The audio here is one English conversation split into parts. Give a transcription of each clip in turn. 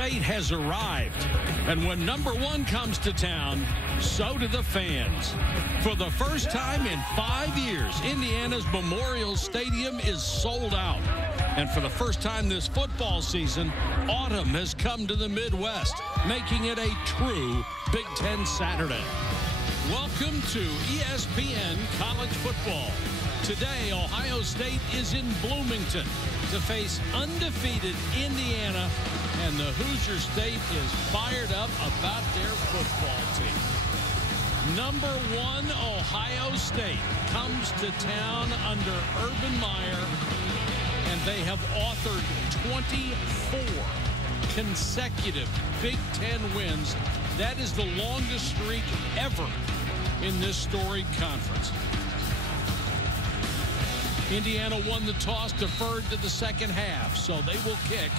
State has arrived. And when number one comes to town, so do the fans. For the first time in 5 years, Indiana's Memorial Stadium is sold out. And for the first time this football season, autumn has come to the Midwest, making it a true Big Ten Saturday. Welcome to ESPN College Football. Today, Ohio State is in Bloomington to face undefeated Indiana, and the Hoosier State is fired up about their football team. Number one, Ohio State comes to town under Urban Meyer, and they have authored 24 consecutive Big Ten wins. That is the longest streak ever in this storied conference. Indiana won the toss, deferred to the second half, so they will kick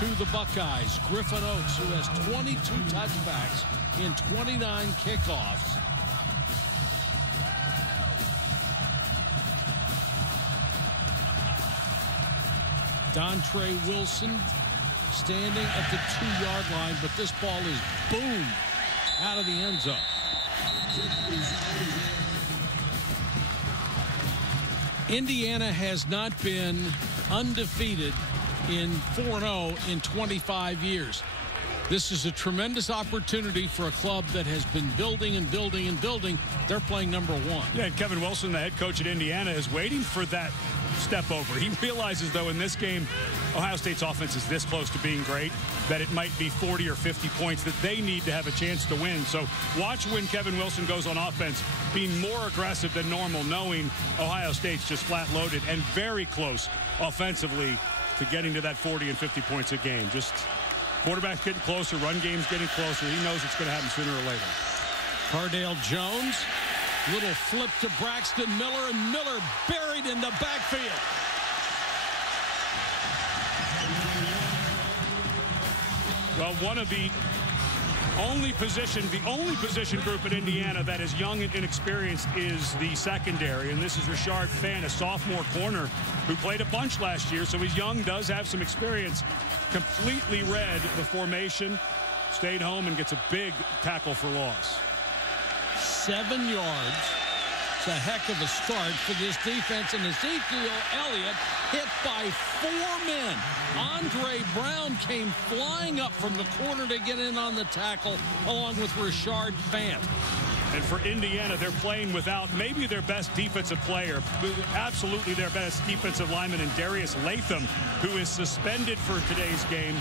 to the Buckeyes. Griffin Oakes, who has 22 touchbacks in 29 kickoffs. Dontre Wilson standing at the 2-yard line, but this ball is boomed out of the end zone. Indiana has not been undefeated in 4-0 in 25 years. This is a tremendous opportunity for a club that has been building and building and building. They're playing number one. Yeah, and Kevin Wilson, the head coach at Indiana, is waiting for that step over. He realizes, though, in this game, Ohio State's offense is this close to being great that it might be 40 or 50 points that they need to have a chance to win. So watch when Kevin Wilson goes on offense, being more aggressive than normal, knowing Ohio State's just flat-loaded and very close offensively to getting to that 40 and 50 points a game. Just quarterback's getting closer, run game's getting closer. He knows it's going to happen sooner or later. Cardale Jones, little flip to Braxton Miller, and Miller buried in the backfield. Well, one of the only position group in Indiana that is young and inexperienced is the secondary, and this is Rashard Fant, a sophomore corner who played a bunch last year, so he's young, does have some experience. Completely read the formation, stayed home, and gets a big tackle for loss. 7 yards. It's a heck of a start for this defense, and Ezekiel Elliott hit by 4 men. Andre Brown came flying up from the corner to get in on the tackle, along with Rashard Fant. And for Indiana, they're playing without maybe their best defensive player, absolutely their best defensive lineman, and Darius Latham, who is suspended for today's game,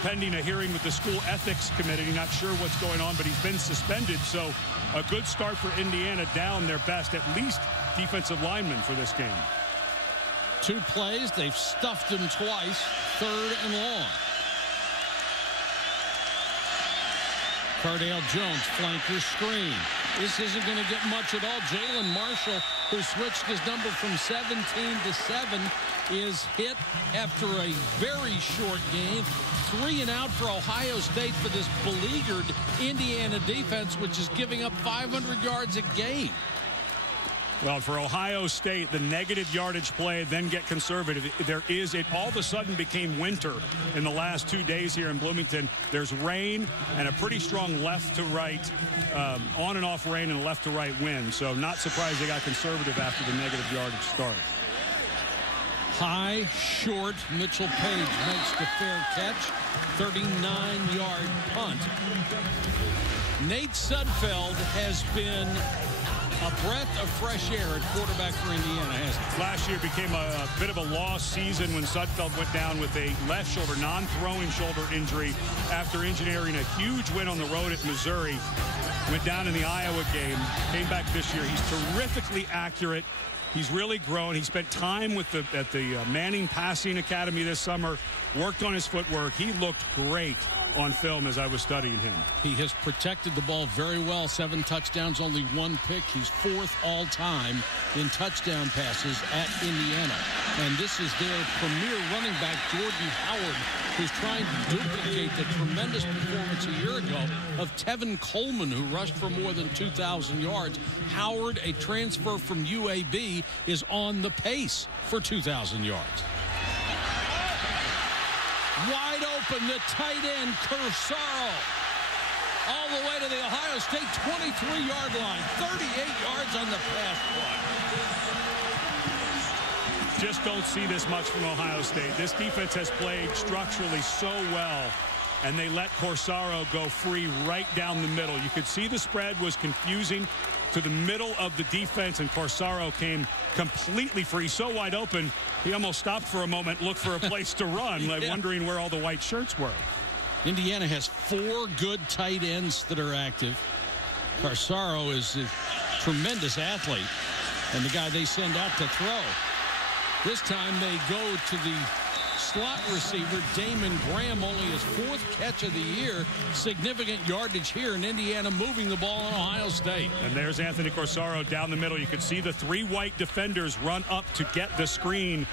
pending a hearing with the school ethics committee. Not sure what's going on, but he's been suspended. So a good start for Indiana, down their best, at least, defensive lineman for this game. 2 plays, they've stuffed him twice, 3rd and long. Cardale Jones, flanker screen. This isn't going to get much at all. Jalen Marshall, who switched his number from 17 to 7, is hit after a very short game. 3 and out for Ohio State for this beleaguered Indiana defense, which is giving up 500 yards a game. Well, for Ohio State, the negative yardage play, then get conservative. It all of a sudden became winter in the last 2 days here in Bloomington. There's rain and a pretty strong left to right, on and off rain and left to right wind. So not surprised they got conservative after the negative yardage start. High, short, Mitchell Page makes the fair catch. 39-yard punt. Nate Sudfeld has been a breath of fresh air at quarterback for Indiana, hasn't he? Last year became a bit of a lost season when Sudfeld went down with a left shoulder, non-throwing shoulder injury after engineering a huge win on the road at Missouri. Went down in the Iowa game, came back this year. He's terrifically accurate. He's really grown. He spent time at the Manning Passing Academy this summer, worked on his footwork. He looked great on film as I was studying him. He has protected the ball very well. 7 touchdowns, only 1 pick. He's 4th all-time in touchdown passes at Indiana. And this is their premier running back, Jordan Howard, who's trying to duplicate the tremendous performance a year ago of Tevin Coleman, who rushed for more than 2,000 yards. Howard, a transfer from UAB, is on the pace for 2,000 yards. Wide open. The tight end, Corsaro. All the way to the Ohio State 23-yard line. 38 yards on the pass block. Just don't see this much from Ohio State. This defense has played structurally so well, and they let Corsaro go free right down the middle. You could see the spread was confusing to the middle of the defense, and Corsaro came completely free, so wide open, he almost stopped for a moment, looked for a place to run, like wondering where all the white shirts were. Indiana has 4 good tight ends that are active. Corsaro is a tremendous athlete, and the guy they send out to throw. This time they go to the slot receiver, Damon Graham, only his 4th catch of the year. Significant yardage here in Indiana, moving the ball on Ohio State. And there's Anthony Corsaro down the middle. You could see the 3 white defenders run up to get the screen.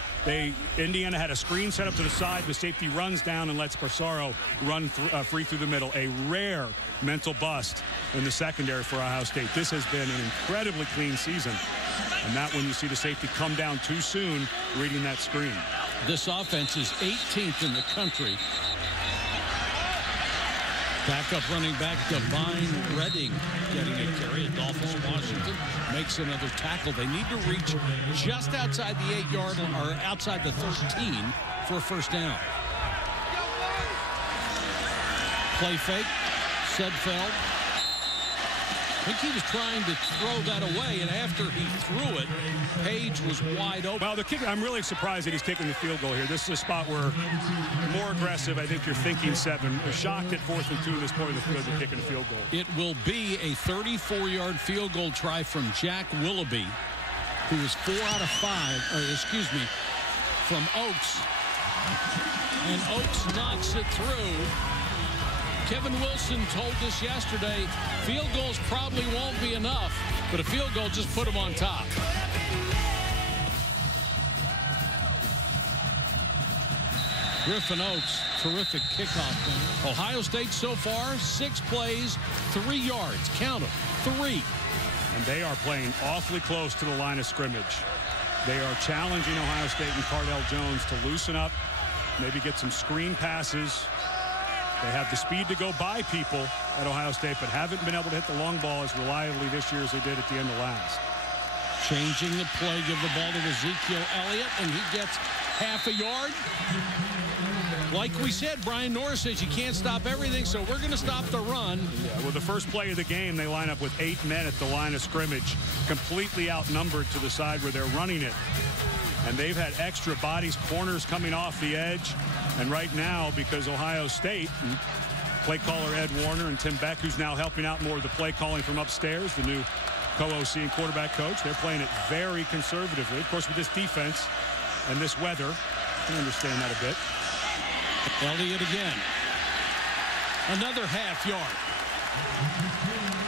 Indiana had a screen set up to the side. The safety runs down and lets Corsaro run free through the middle. A rare mental bust in the secondary for Ohio State. This has been an incredibly clean season. And that when you see the safety come down too soon, reading that screen. This offense is 18th in the country. Backup running back Devine Redding getting a carry. Adolphus Washington makes another tackle. They need to reach just outside the 8-yard or outside the 13 for a first down. Play fake. Sudfeld. I think he was trying to throw that away, and after he threw it, Page was wide open. Well, the kicker, I'm really surprised that he's taking the field goal here. This is a spot where more aggressive. I think you're thinking 7. They're shocked at 4th and 2 at this point in the field. They're kicking a field goal. It will be a 34-yard field goal try from Jack Willoughby, who was 4 out of 5, or excuse me, from Oaks. And Oaks knocks it through. Kevin Wilson told us yesterday, field goals probably won't be enough, but a field goal just put them on top. Griffin Oaks, terrific kickoff. Ohio State so far, 6 plays, 3 yards. Count them, 3. And they are playing awfully close to the line of scrimmage. They are challenging Ohio State and Cardell Jones to loosen up, maybe get some screen passes. They have the speed to go by people at Ohio State, but haven't been able to hit the long ball as reliably this year as they did at the end of last. Changing the play, give the ball to Ezekiel Elliott, and he gets half a yard. Like we said, Brian Norris says you can't stop everything, so we're going to stop the run. Yeah, well, the first play of the game, they line up with 8 men at the line of scrimmage, completely outnumbered to the side where they're running it. And they've had extra bodies, corners coming off the edge. And right now, because Ohio State, play caller Ed Warner and Tim Beck, who's now helping out more of the play calling from upstairs, the new co-OC and quarterback coach, they're playing it very conservatively. Of course, with this defense and this weather, I can understand that a bit. Elliott again. Another half yard.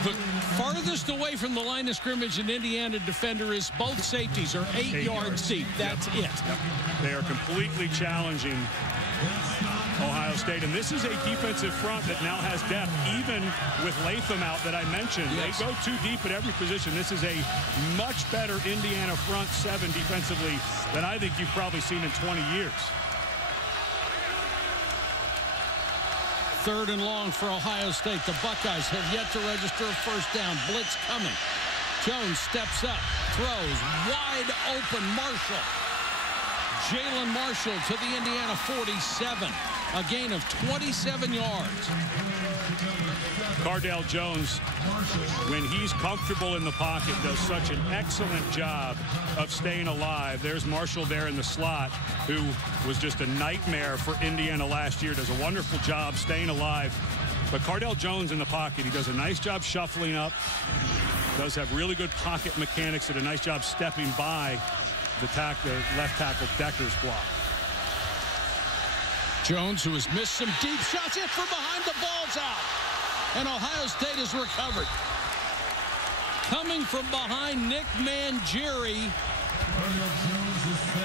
The farthest away from the line of scrimmage an Indiana defender is both safeties are 8 yards deep. That's it. Yep. They are completely challenging Ohio State. And this is a defensive front that now has depth, even with Latham out that I mentioned. Yes. They go too deep at every position. This is a much better Indiana front 7 defensively than I think you've probably seen in 20 years. 3rd and long for Ohio State. The Buckeyes have yet to register a first down. Blitz coming. Jones steps up, throws, wide open. Marshall. Jalen Marshall to the Indiana 47. A gain of 27 yards. Cardell Jones, when he's comfortable in the pocket, does such an excellent job of staying alive. There's Marshall there in the slot, who was just a nightmare for Indiana last year. Does a wonderful job staying alive. But Cardell Jones in the pocket, he does a nice job shuffling up. Does have really good pocket mechanics. Did a nice job stepping by the left tackle Decker's block. Jones, who has missed some deep shots, in from behind, the ball's out. And Ohio State has recovered. Coming from behind, Nick Mangieri.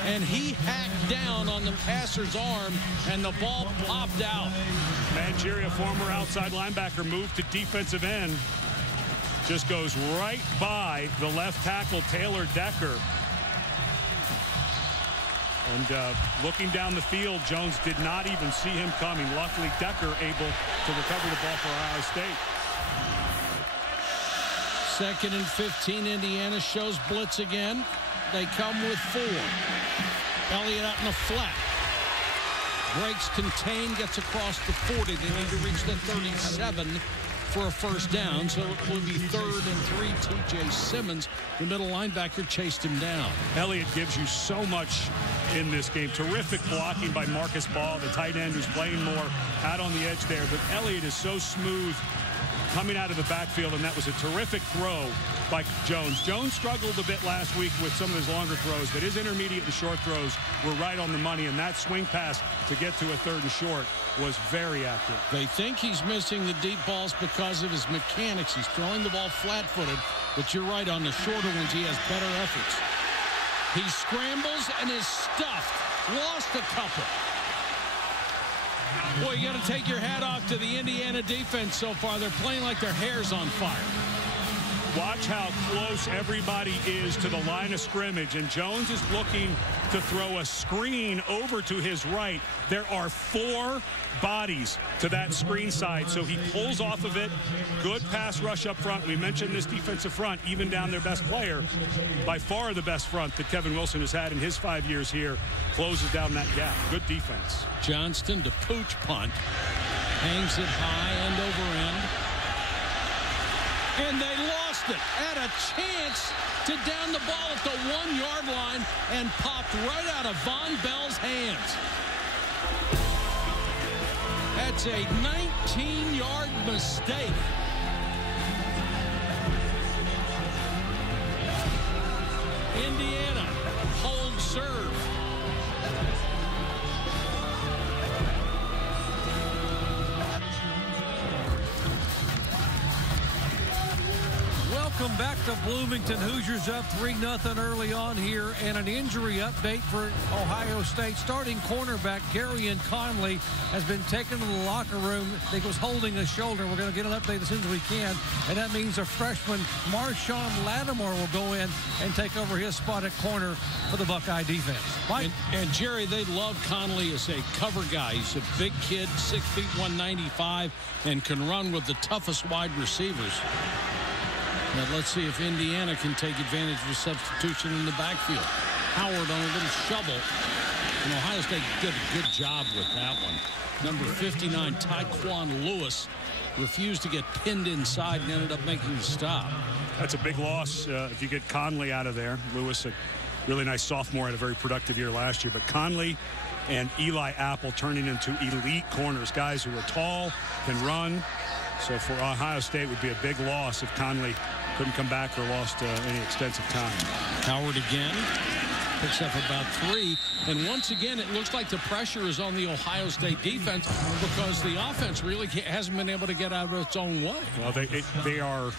And he hacked down on the passer's arm, and the ball popped out. Mangieri, a former outside linebacker, moved to defensive end. Just goes right by the left tackle, Taylor Decker. And looking down the field, Jones did not even see him coming. Luckily, Decker able to recover the ball for Ohio State. 2nd and 15. Indiana shows blitz again. They come with 4. Elliott out in the flat. Breaks contained, gets across the 40. They need to reach the 37 for a first down. So it will be 3rd and 3. T.J. Simmons, the middle linebacker, chased him down. Elliott gives you so much in this game. Terrific blocking by Marcus Ball, the tight end who's playing more out on the edge there. But Elliott is so smooth coming out of the backfield, and that was a terrific throw by Jones. Jones struggled a bit last week with some of his longer throws, but his intermediate and short throws were right on the money, and that swing pass to get to a 3rd and short was very accurate. They think he's missing the deep balls because of his mechanics. He's throwing the ball flat-footed, but you're right, on the shorter ones he has better efforts. He scrambles and is stuffed. Lost a couple. Boy, you got to take your hat off to the Indiana defense so far. They're playing like their hair's on fire. Watch how close everybody is to the line of scrimmage, and Jones is looking to throw a screen over to his right. There are 4 bodies to that screen side, so he pulls off of it. Good pass rush up front. We mentioned this defensive front, even down their best player, by far the best front that Kevin Wilson has had in his 5 years here, closes down that gap. Good defense. Johnston to pooch punt. Hangs it high, end over end. And they lost it. Had a chance to down the ball at the 1-yard line and popped right out of Von Bell's hands. That's a 19-yard mistake. Indiana hold serve. Welcome back to Bloomington. Hoosiers up 3-0 early on here, and an injury update for Ohio State. Starting cornerback Garyon Conley has been taken to the locker room. I think was holding his shoulder. We're going to get an update as soon as we can, and that means a freshman, Marshawn Lattimore, will go in and take over his spot at corner for the Buckeye defense. Mike? And Jerry, they love Conley as a cover guy. He's a big kid, 6 feet 195, and can run with the toughest wide receivers. But let's see if Indiana can take advantage of a substitution in the backfield. Howard on a little shovel. And Ohio State did a good job with that one. Number 59, Tyquan Lewis, refused to get pinned inside and ended up making the stop. That's a big loss if you get Conley out of there. Lewis, a really nice sophomore, had a very productive year last year. But Conley and Eli Apple turning into elite corners, guys who are tall, can run. So for Ohio State, would be a big loss if Conley couldn't come back or lost any extensive time. Howard again picks up about 3. And once again, it looks like the pressure is on the Ohio State defense because the offense really hasn't been able to get out of its own way. Well, they are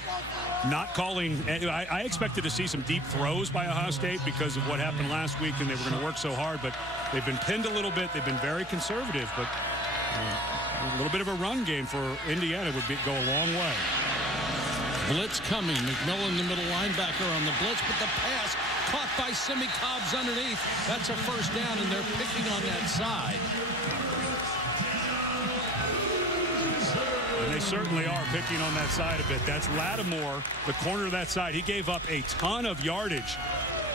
not calling. I expected to see some deep throws by Ohio State because of what happened last week, and they were going to work so hard. But they've been pinned a little bit. They've been very conservative. But a little bit of a run game for Indiana would go a long way. Blitz coming. McMillan, the middle linebacker, on the blitz, but the pass caught by Simi Cobbs underneath. That's a first down, and they're picking on that side. And they certainly are picking on that side a bit. That's Lattimore, the corner of that side. He gave up a ton of yardage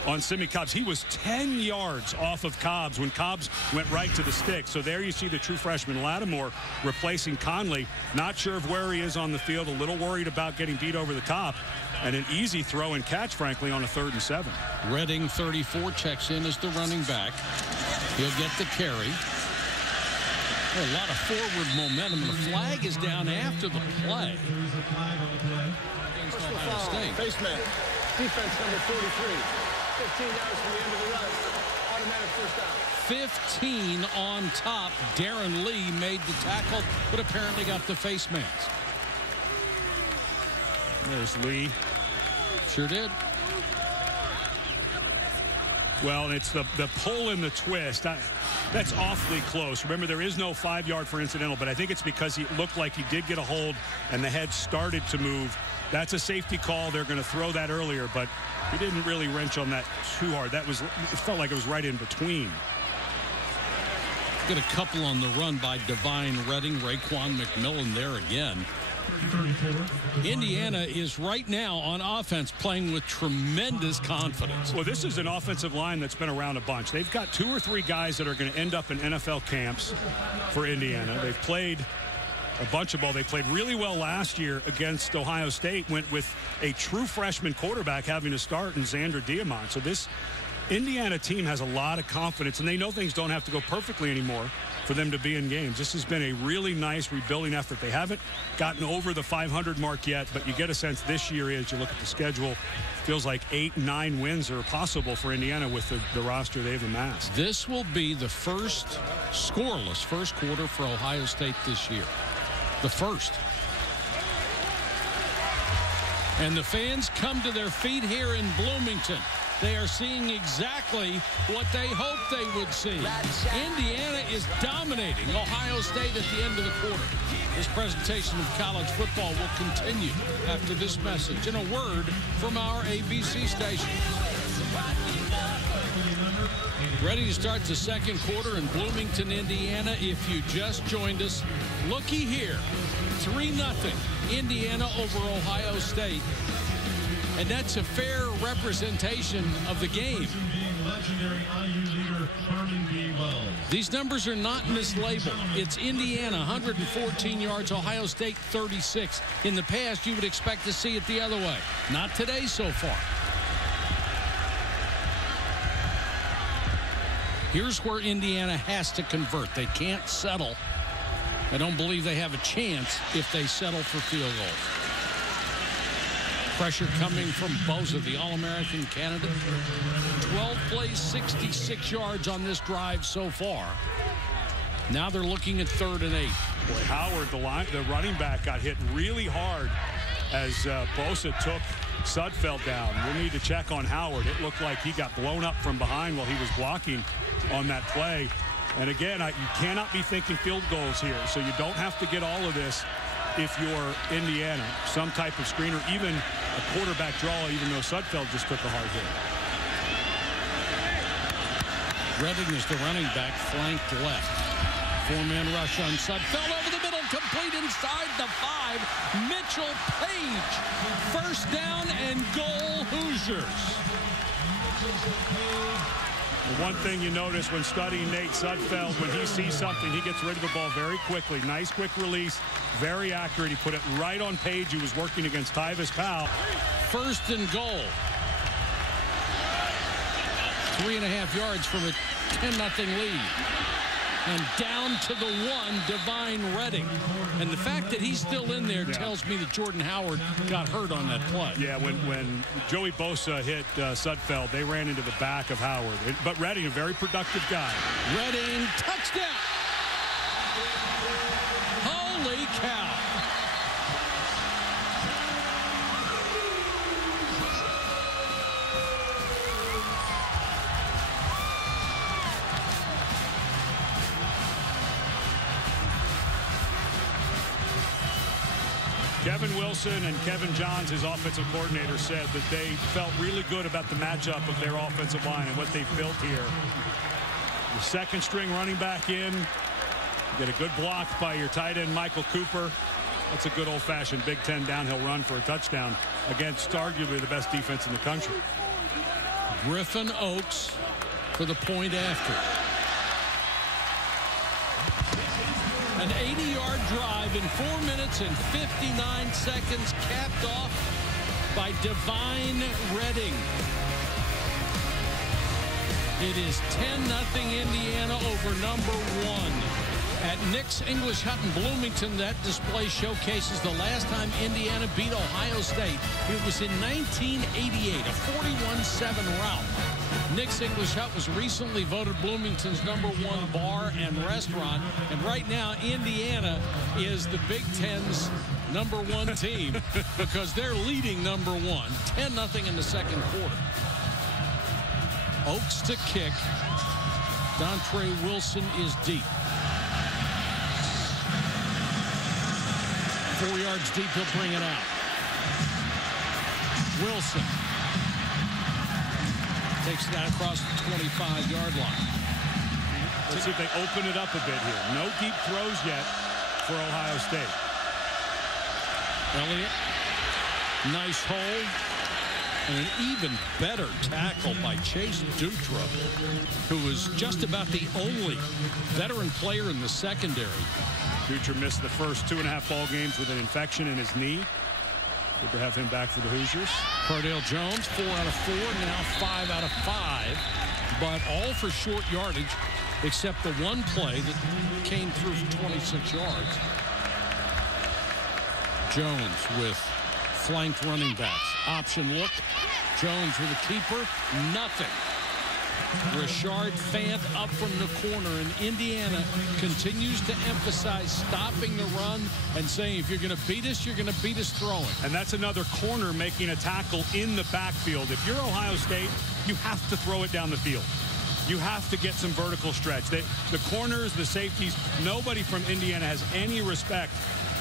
on Simi Cobbs. He was 10 yards off of Cobbs when Cobbs went right to the stick. So there you see the true freshman Lattimore replacing Conley. Not sure of where he is on the field. A little worried about getting beat over the top. And an easy throw and catch, frankly, on a 3rd and 7. Redding, 34, checks in as the running back. He'll get the carry. A lot of forward momentum. The flag is down after the play. Against Ohio State. Face man. Defense number 43. 15 yards from the end of the run. Automatic first down. 15 on top. Darren Lee made the tackle, but apparently got the face mask. There's Lee. Sure did. Well, it's the pull and the twist. That's awfully close. Remember, there is no 5-yard for incidental, but I think it's because he looked like he did get a hold and the head started to move. That's a safety call. They're going to throw that earlier, but he didn't really wrench on that too hard. It felt like it was right in between. Got a couple on the run by Divine Redding, Raekwon McMillan there again. Indiana is right now on offense playing with tremendous confidence. Well, this is an offensive line that's been around a bunch. They've got 2 or 3 guys that are going to end up in NFL camps for Indiana. They've played a bunch of ball. They played really well last year against Ohio State, went with a true freshman quarterback having to start in Xander Diamond. So this Indiana team has a lot of confidence, and they know things don't have to go perfectly anymore for them to be in games. This has been a really nice rebuilding effort. They haven't gotten over the 500 mark yet, but you get a sense this year, as you look at the schedule, feels like 8, 9 wins are possible for Indiana with the roster they've amassed. This will be the first scoreless first quarter for Ohio State this year. The first. And the fans come to their feet here in Bloomington. They are seeing exactly what they hoped they would see. Indiana is dominating Ohio State at the end of the quarter. This presentation of college football will continue after this message and a word from our ABC station. Ready to start the second quarter in Bloomington, Indiana. If you just joined us, looky here. 3-0 Indiana over Ohio State. And that's a fair representation of the game. These numbers are not mislabeled. It's Indiana, 114 yards, Ohio State, 36. In the past, you would expect to see it the other way. Not today so far. Here's where Indiana has to convert. They can't settle. I don't believe they have a chance if they settle for field goals. Pressure coming from Bosa, the All-American candidate. 12 plays, 66 yards on this drive so far. Now they're looking at 3rd and 8. Boy, Howard, the running back, got hit really hard as Bosa took Sudfeld down. We'll need to check on Howard. It looked like he got blown up from behind while he was blocking on that play. And again, you cannot be thinking field goals here, so you don't have to get all of this if you're Indiana. Some type of screen or even a quarterback draw, even though Sudfeld just took a hard hit. Redding is the running back, flanked left. 4-man rush on Sudfeld over the middle, complete inside the 5. Mitchell Page, first down and goal, Hoosiers. The one thing you notice when studying Nate Sudfeld, when he sees something, he gets rid of the ball very quickly. Nice quick release, very accurate. He put it right on Page, who was working against Tyvis Powell. First and goal. 3.5 yards from a 10-0 lead. And down to the 1, Divine Redding. And the fact that he's still in there tells me that Jordan Howard got hurt on that play. Yeah, when Joey Bosa hit Sudfeld, they ran into the back of Howard. But Redding, a very productive guy. Redding, touchdown! Holy cow! Kevin Wilson and Kevin Johns, his offensive coordinator, said that they felt really good about the matchup of their offensive line and what they've built here. The second string running back in. Get a good block by your tight end, Michael Cooper. That's a good old-fashioned Big Ten downhill run for a touchdown against arguably the best defense in the country. Griffin Oaks for the point after. An 80-yard drive in 4 minutes and 59 seconds, capped off by Divine Redding. It is 10-0 Indiana over number 1. At Nick's English Hut in Bloomington, that display showcases the last time Indiana beat Ohio State. It was in 1988, a 41-7 rout. Nick's English Hut was recently voted Bloomington's #1 bar and restaurant. And right now, Indiana is the Big Ten's #1 team because they're leading #1, 10-0 in the second quarter. Oaks to kick. Dontre Wilson is deep. 4 yards deep, he'll bring it out. Wilson takes that across the 25-yard line. Let's see if they open it up a bit here. No deep throws yet for Ohio State. Elliott, nice hold. And an even better tackle by Chase Dutra, who was just about the only veteran player in the secondary. Dutra missed the first 2.5 ball games with an infection in his knee. Good to have him back for the Hoosiers. Cardale Jones, 4 out of 4, now 5 out of 5. But all for short yardage, except the one play that came through for 26 yards. Jones with flanked running backs. Option look. Jones with a keeper. Nothing. Rashard Fant up from the corner, and Indiana continues to emphasize stopping the run and saying, if you're going to beat us, you're going to beat us throwing. And that's another corner making a tackle in the backfield. If you're Ohio State, you have to throw it down the field. You have to get some vertical stretch. The corners, the safeties, nobody from Indiana has any respect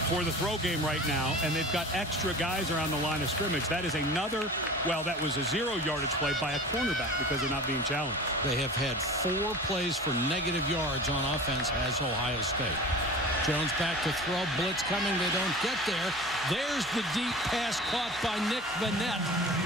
for the throw game right now, and they've got extra guys around the line of scrimmage. That is another, well, that was a 0-yardage play by a cornerback because they're not being challenged. They have had 4 plays for negative yards on offense as Ohio State. Jones back to throw. Blitz coming. They don't get there. There's the deep pass caught by Nick Vanette,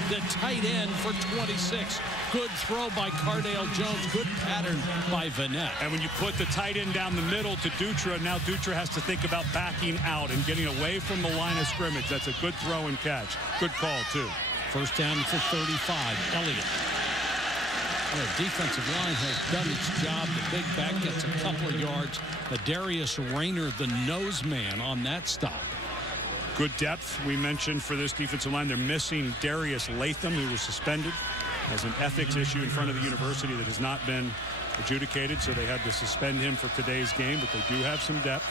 the tight end for 26. Good throw by Cardale Jones. Good pattern by Vanette. And when you put the tight end down the middle to Dutra, now Dutra has to think about backing out and getting away from the line of scrimmage. That's a good throw and catch. Good call, too. First down for 35. Elliott. The defensive line has done its job. The big back gets a couple of yards. Darius Rayner, the nose man, on that stop. Good depth we mentioned for this defensive line. They're missing Darius Latham, who was suspended. Has an ethics issue in front of the university that has not been adjudicated, so they had to suspend him for today's game, but they do have some depth.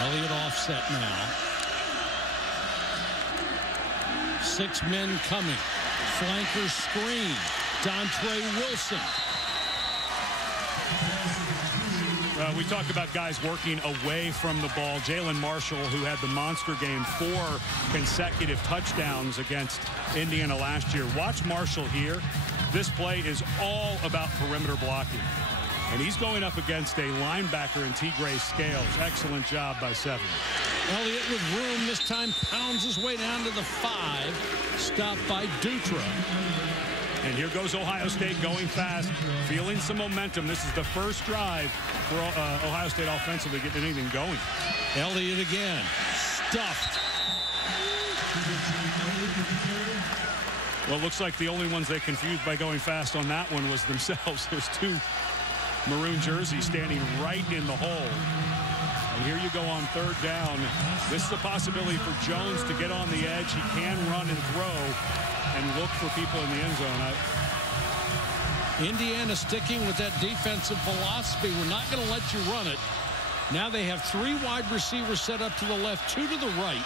Elliott offset now. 6 men coming. Flanker screen. Dontre Wilson. We talked about guys working away from the ball. Jalen Marshall, who had the monster game, 4 consecutive touchdowns against Indiana last year. Watch Marshall here. This play is all about perimeter blocking. And he's going up against a linebacker in T. Gray Scales. Excellent job by 7. Elliott with room. This time pounds his way down to the 5. Stopped by Dutra. And here goes Ohio State going fast, feeling some momentum. This is the first drive for Ohio State offensively getting anything going. Elliott again. Stuffed. Well, it looks like the only ones they confused by going fast on that one was themselves. There's 2 maroon jerseys standing right in the hole. And here you go on 3rd down. This is a possibility for Jones to get on the edge. He can run and throw and look for people in the end zone. Indiana sticking with that defensive philosophy. We're not going to let you run it. Now they have 3 wide receivers set up to the left, 2 to the right.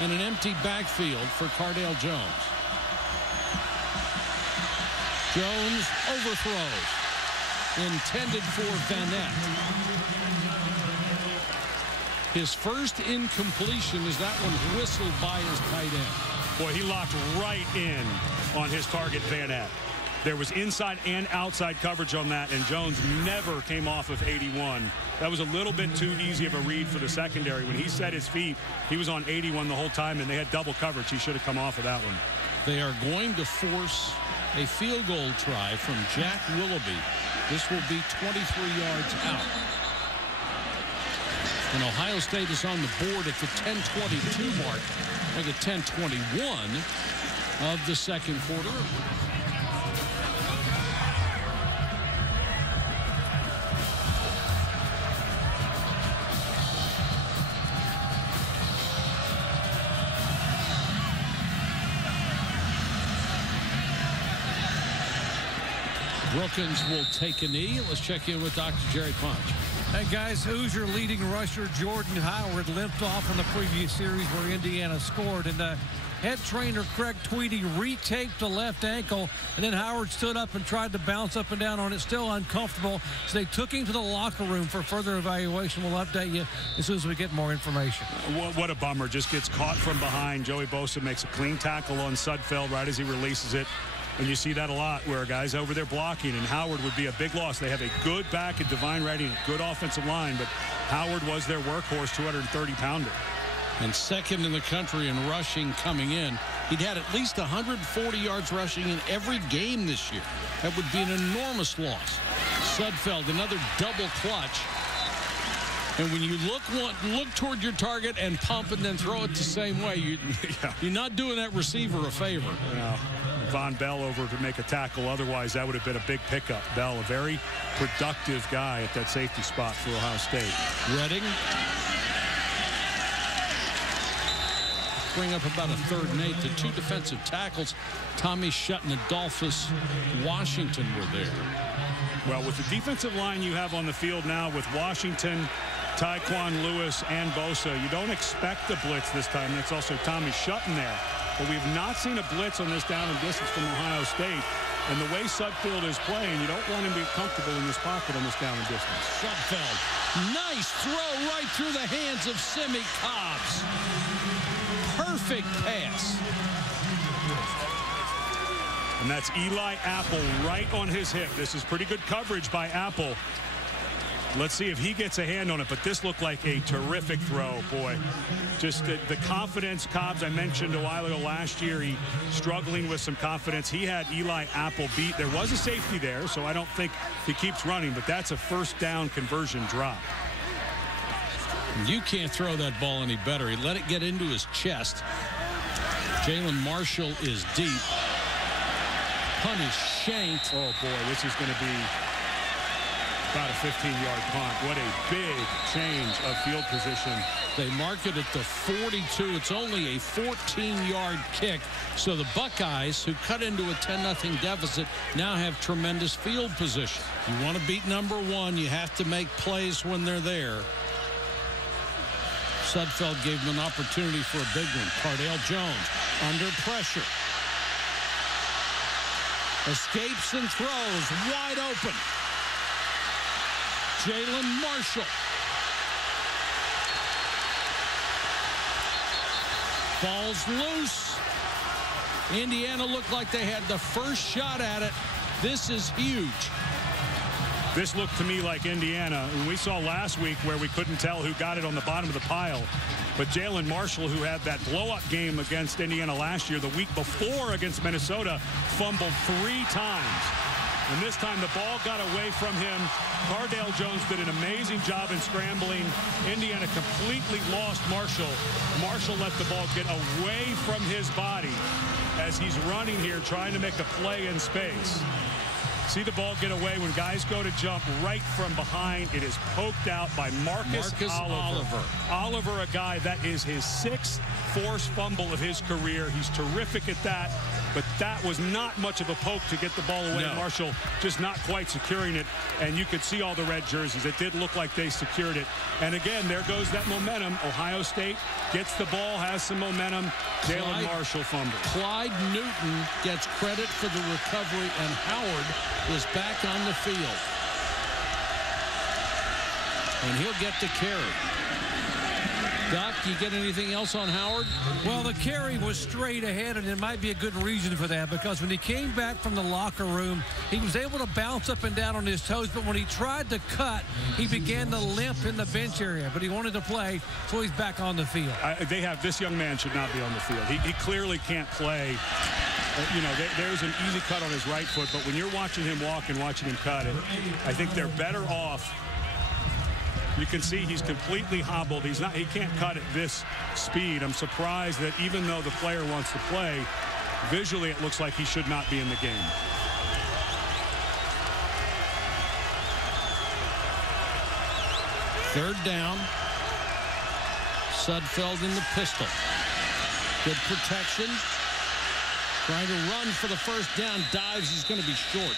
And an empty backfield for Cardale Jones. Jones overthrows. Intended for Vanette. His first incompletion is that one whistled by his tight end. Boy, he locked right in on his target, Vanette. There was inside and outside coverage on that, and Jones never came off of 81. That was a little bit too easy of a read for the secondary. When he set his feet, he was on 81 the whole time, and they had double coverage. He should have come off of that one. They are going to force a field goal try from Jack Willoughby. This will be 23 yards out. And Ohio State is on the board at the 10:22 mark, like at 10:21 of the second quarter. Wilkins will take a knee. Let's check in with Dr. Jerry Punch. Hey, guys, Hoosier leading rusher Jordan Howard limped off in the previous series where Indiana scored. And head trainer Craig Tweedy retaped the left ankle. And then Howard stood up and tried to bounce up and down on it. Still uncomfortable. So they took him to the locker room for further evaluation. We'll update you as soon as we get more information. What a bummer. Just gets caught from behind. Joey Bosa makes a clean tackle on Sudfeld right as he releases it. And you see that a lot where guys over there blocking, and Howard would be a big loss. They have a good back at Divine Reading, a good offensive line, but Howard was their workhorse 230-pounder. And second in the country in rushing coming in. He'd had at least 140 yards rushing in every game this year. That would be an enormous loss. Sudfeld, another double clutch. And when you look toward your target and pump and then throw it the same way, you're not doing that receiver a favor. No. Von Bell over to make a tackle. Otherwise, that would have been a big pickup. Bell, a very productive guy at that safety spot for Ohio State. Reagan. Bring up about a 3rd and 8. The 2 defensive tackles, Tommy Shutt and Adolphus Washington, were there. Well, with the defensive line you have on the field now with Washington, Tyquan Lewis, and Bosa, you don't expect a blitz this time. That's also Tommy Shutt in there. But we've not seen a blitz on this down and distance from Ohio State. And the way Sudfeld is playing, you don't want him to be comfortable in this pocket on this down and distance. Sudfeld, nice throw right through the hands of Simi Cobbs. Perfect pass. And that's Eli Apple right on his hip. This is pretty good coverage by Apple. Let's see if he gets a hand on it, but this looked like a terrific throw, boy. Just the confidence. Cobbs, I mentioned a while ago last year, he struggling with some confidence. He had Eli Apple beat. There was a safety there, so I don't think he keeps running, but that's a 1st down conversion drop. You can't throw that ball any better. He let it get into his chest. Jalen Marshall is deep. Punt is shanked. Oh, boy, this is going to be about a 15-yard punt. What a big change of field position. They mark it at the 42. It's only a 14-yard kick. So the Buckeyes, who cut into a 10-0 deficit, now have tremendous field position. You want to beat number 1, you have to make plays when they're there. Sudfeld gave him an opportunity for a big one. Cardale Jones under pressure. Escapes and throws wide open. Jalen Marshall. Falls loose. Indiana looked like they had the first shot at it. This is huge. This looked to me like Indiana. And we saw last week where we couldn't tell who got it on the bottom of the pile. But Jalen Marshall, who had that blow-up game against Indiana last year, the week before against Minnesota, fumbled 3 times. And this time the ball got away from him. Cardale Jones did an amazing job in scrambling. Indiana completely lost Marshall. Marshall let the ball get away from his body as he's running here trying to make a play in space. See the ball get away when guys go to jump right from behind. It is poked out by Marcus Oliver. Oliver, a guy that is his 6th forced fumble of his career. He's terrific at that. But that was not much of a poke to get the ball away. No. Marshall just not quite securing it. And you could see all the red jerseys. It did look like they secured it. And again, there goes that momentum. Ohio State gets the ball, has some momentum. Jalen Marshall fumbles. Clyde Newton gets credit for the recovery, and Howard is back on the field. And he'll get the carry. Doc, you get anything else on Howard? Well, the carry was straight ahead, and it might be a good reason for that, because when he came back from the locker room, he was able to bounce up and down on his toes, but when he tried to cut, he began to limp in the bench area, but he wanted to play, so he's back on the field. This young man should not be on the field. He clearly can't play. There's an easy cut on his right foot, but when you're watching him walk and watching him cut it, I think they're better off. You can see he's completely hobbled. He can't cut at this speed. I'm surprised that even though the player wants to play, visually it looks like he should not be in the game. Third down. Sudfeld in the pistol. Good protection. Trying to run for the first down. Dives. He's going to be short.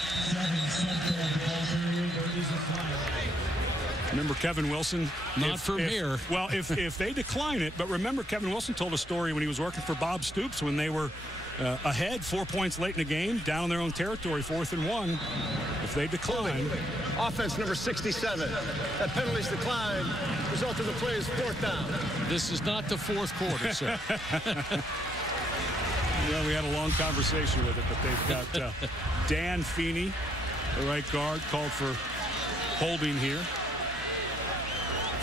Remember Kevin Wilson? Not from here. Well, if they decline it, but remember Kevin Wilson told a story when he was working for Bob Stoops when they were ahead 4 points late in the game, down in their own territory, 4th and 1. If they decline. Offense number 67. That penalty's decline. Result of the play is 4th down. This is not the 4th quarter, sir. Yeah, we had a long conversation with it, but they've got Dan Feeney, the right guard, called for holding here.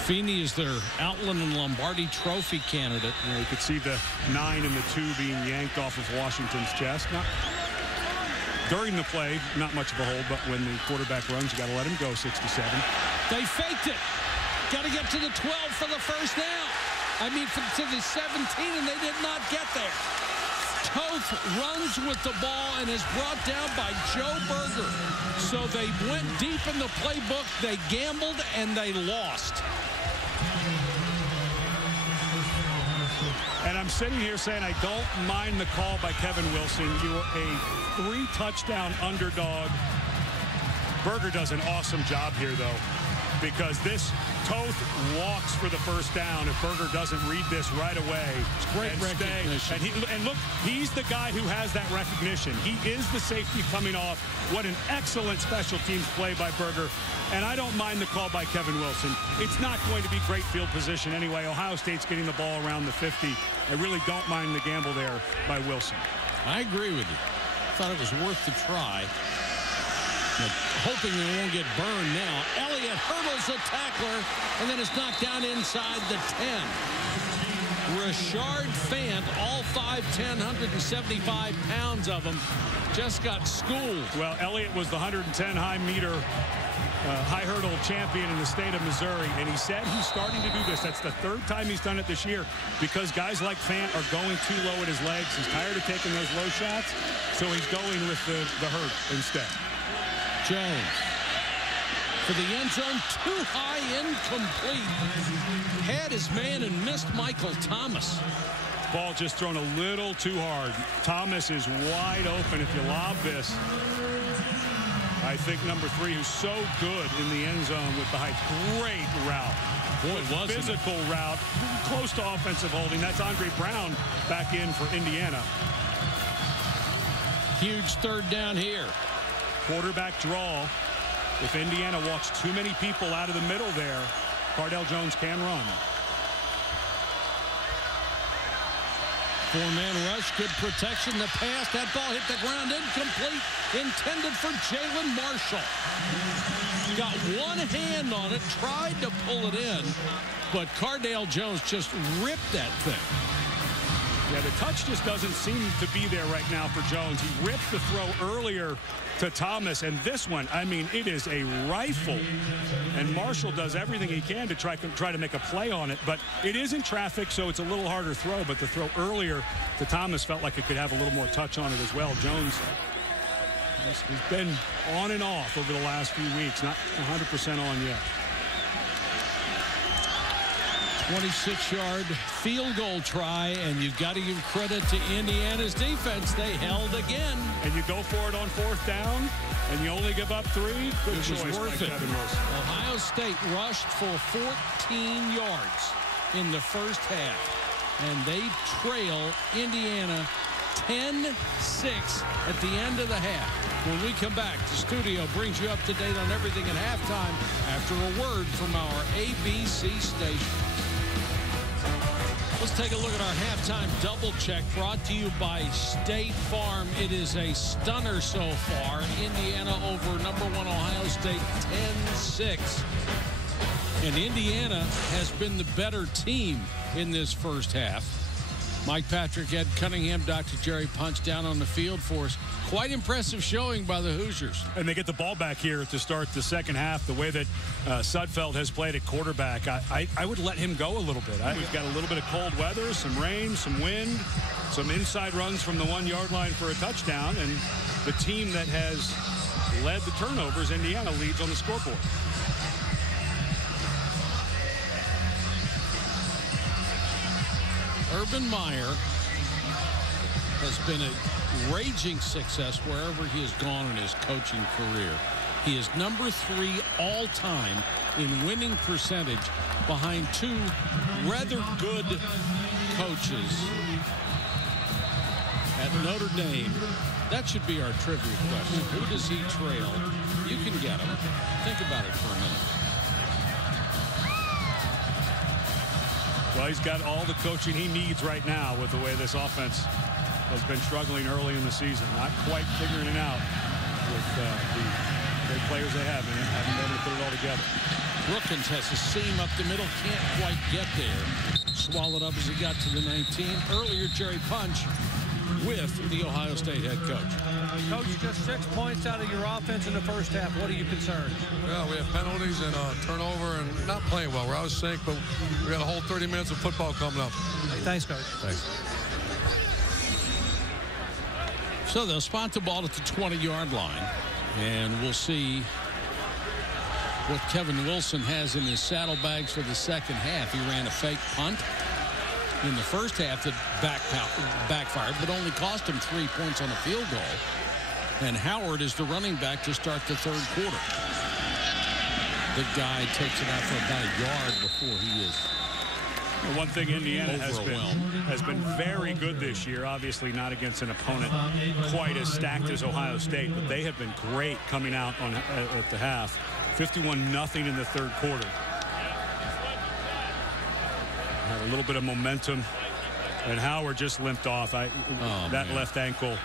Feeney is their Outland and Lombardi Trophy candidate. Yeah, you could see the 9 and the 2 being yanked off of Washington's chest. Not during the play, not much of a hold, but when the quarterback runs, you got to let him go. 67. They faked it. Got to get to the 12 for the first down. I mean, to the 17, and they did not get there. Toth runs with the ball and is brought down by Joe Berger. So they went deep in the playbook, they gambled, and they lost. And I'm sitting here saying I don't mind the call by Kevin Wilson. You're a 3-touchdown underdog. Berger does an awesome job here, though, because this Toth walks for the first down if Berger doesn't read this right away. It's great recognition. And look, he's the guy who has that recognition. He is the safety coming off. What an excellent special teams play by Berger. And I don't mind the call by Kevin Wilson. It's not going to be great field position anyway. Ohio State's getting the ball around the 50. I really don't mind the gamble there by Wilson. I agree with you. Thought it was worth the try. But hoping they won't get burned now. Elliott hurdles the tackler and then is knocked down inside the 10. Rashard Fant, all 5'10", 175 pounds of him, just got schooled. Well, Elliott was the 110 high hurdle champion in the state of Missouri, and he said he's starting to do this. That's the 3rd time he's done it this year because guys like Fant are going too low at his legs. He's tired of taking those low shots, so he's going with the hurt instead. Jones for the end zone, too high, incomplete. Had his man and missed Michael Thomas. Ball just thrown a little too hard. Thomas is wide open if you lob this. I think number 3, who's so good in the end zone with the height. Great route. Boy, wasn't it? Physical route. Close to offensive holding. That's Andre Brown back in for Indiana. Huge 3rd down here. Quarterback draw. If Indiana walks too many people out of the middle there, Cardale Jones can run. 4-man rush, good protection. The pass, that ball hit the ground, incomplete. Intended for Jalen Marshall. Got one hand on it, tried to pull it in, but Cardale Jones just ripped that thing. Yeah, the touch just doesn't seem to be there right now for Jones. He ripped the throw earlier to Thomas, and this one, I mean, it is a rifle. And Marshall does everything he can to try to make a play on it, but it is in traffic, so it's a little harder throw. But the throw earlier to Thomas felt like it could have a little more touch on it as well. Jones, he's been on and off over the last few weeks, not 100% on yet. 26-yard field goal try, and you've got to give credit to Indiana's defense. They held again. And you go for it on 4th down, and you only give up 3. Good choice by Kevin Wilson. Ohio State rushed for 14 yards in the first half, and they trail Indiana 10-6 at the end of the half. When we come back, the studio brings you up to date on everything at halftime after a word from our ABC station. Let's take a look at our halftime double check brought to you by State Farm. It is a stunner so far. Indiana over number 1 Ohio State 10-6. And Indiana has been the better team in this first half. Mike Patrick, Ed Cunningham, Dr. Jerry Punch down on the field for us. Quite impressive showing by the Hoosiers. And they get the ball back here to start the second half. The way that Sudfeld has played at quarterback, I would let him go a little bit. We've got a little bit of cold weather, some rain, some wind, some inside runs from the 1-yard line for a touchdown. And the team that has led the turnovers, Indiana, leads on the scoreboard. Urban Meyer has been a raging success wherever he has gone in his coaching career. He is number 3 all-time in winning percentage behind 2 rather good coaches at Notre Dame. That should be our trivia question. Who does he trail? You can get him. Think about it for a minute. Well, he's got all the coaching he needs right now with the way this offense has been struggling early in the season, not quite figuring it out with the great players they have, and haven't been able to put it all together. Brookins has a seam up the middle, can't quite get there. Swallowed up as he got to the 19. Earlier, Jerry Punch with the Ohio State head coach. Coach, just 6 points out of your offense in the first half. What are you concerned? Yeah, we have penalties and turnover and not playing well. We're out of sync, but we got a whole 30 minutes of football coming up. Hey, thanks, Coach. Thanks. So they'll spot the ball at the 20-yard line, and we'll see what Kevin Wilson has in his saddlebags for the second half. He ran a fake punt in the first half that backfired, but only cost him 3 points on a field goal. And Howard is the running back to start the third quarter. The guy takes it out for about a yard before he is The one thing Indiana has been very good this year, obviously not against an opponent quite as stacked as Ohio State, but they have been great coming out at the half. 51-0 in the third quarter. Had a little bit of momentum, and Howard just limped off. That left ankle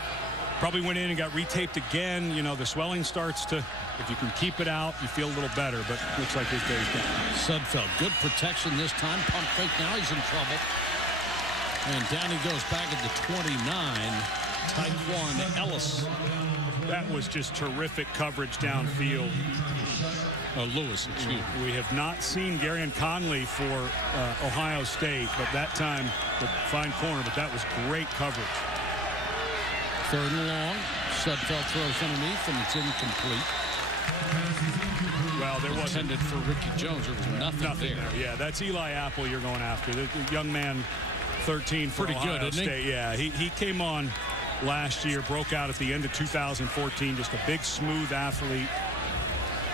probably went in and got retaped again. You know, the swelling starts to, if you can keep it out, you feel a little better, but looks like his day's done. Sudfeld, good protection this time. Pump fake, now he's in trouble. And down he goes back at the 29. Tyquan Ellis. That was just terrific coverage downfield. Lewis, excuse me. We have not seen Garyon Conley for Ohio State, but that time, the fine corner, but that was great coverage. Third and long. Sudfeld throws underneath, and it's incomplete. Well, there wasn't intended for Ricky Jones. There was nothing there. Yeah, that's Eli Apple you're going after. The young man, 13 for pretty Ohio good, isn't State. he? Yeah, he came on last year, broke out at the end of 2014. Just a big, smooth athlete.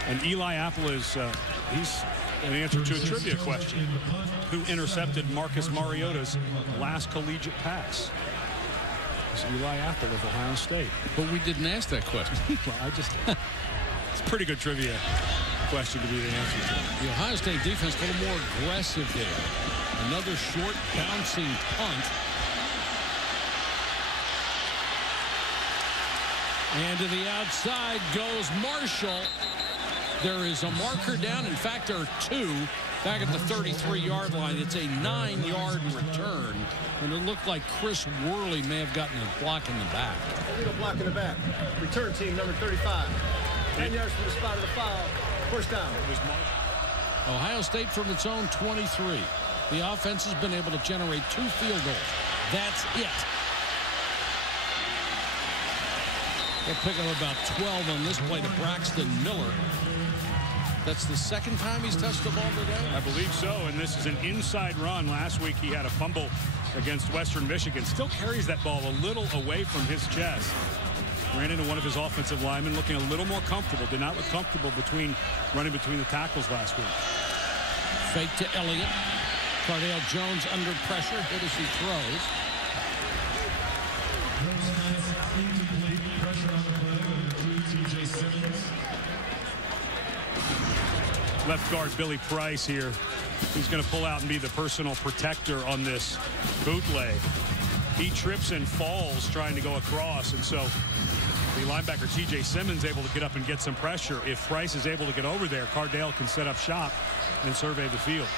And Eli Apple is he's an answer to a trivia question. Who intercepted Marcus Mariota's last collegiate pass? It's Eli Apple of Ohio State. But we didn't ask that question. Well, it's a pretty good trivia question to be the answer to. The Ohio State defense a little more aggressive there. Another short bouncing punt. And to the outside goes Marshall. There is a marker down. In fact, there are two back at the 33-yard line. It's a 9-yard return. And it looked like Chris Worley may have gotten a block in the back. Illegal block in the back. Return team number 35. 10 yards from the spot of the foul. First down. Ohio State from its own 23. The offense has been able to generate 2 field goals. That's it. They'll pick up about 12 on this play to Braxton Miller. That's the second time he's touched the ball today? I believe so, and this is an inside run. Last week he had a fumble against Western Michigan. Still carries that ball a little away from his chest. Ran into one of his offensive linemen, looking a little more comfortable. Did not look comfortable running between the tackles last week. Fake to Elliott. Cardale Jones under pressure. Hit as he throws. Left guard Billy Price here. He's going to pull out and be the personal protector on this bootleg. He trips and falls trying to go across, and so the linebacker T.J. Simmons able to get up and get some pressure. If Price is able to get over there, Cardale can set up shop and survey the field.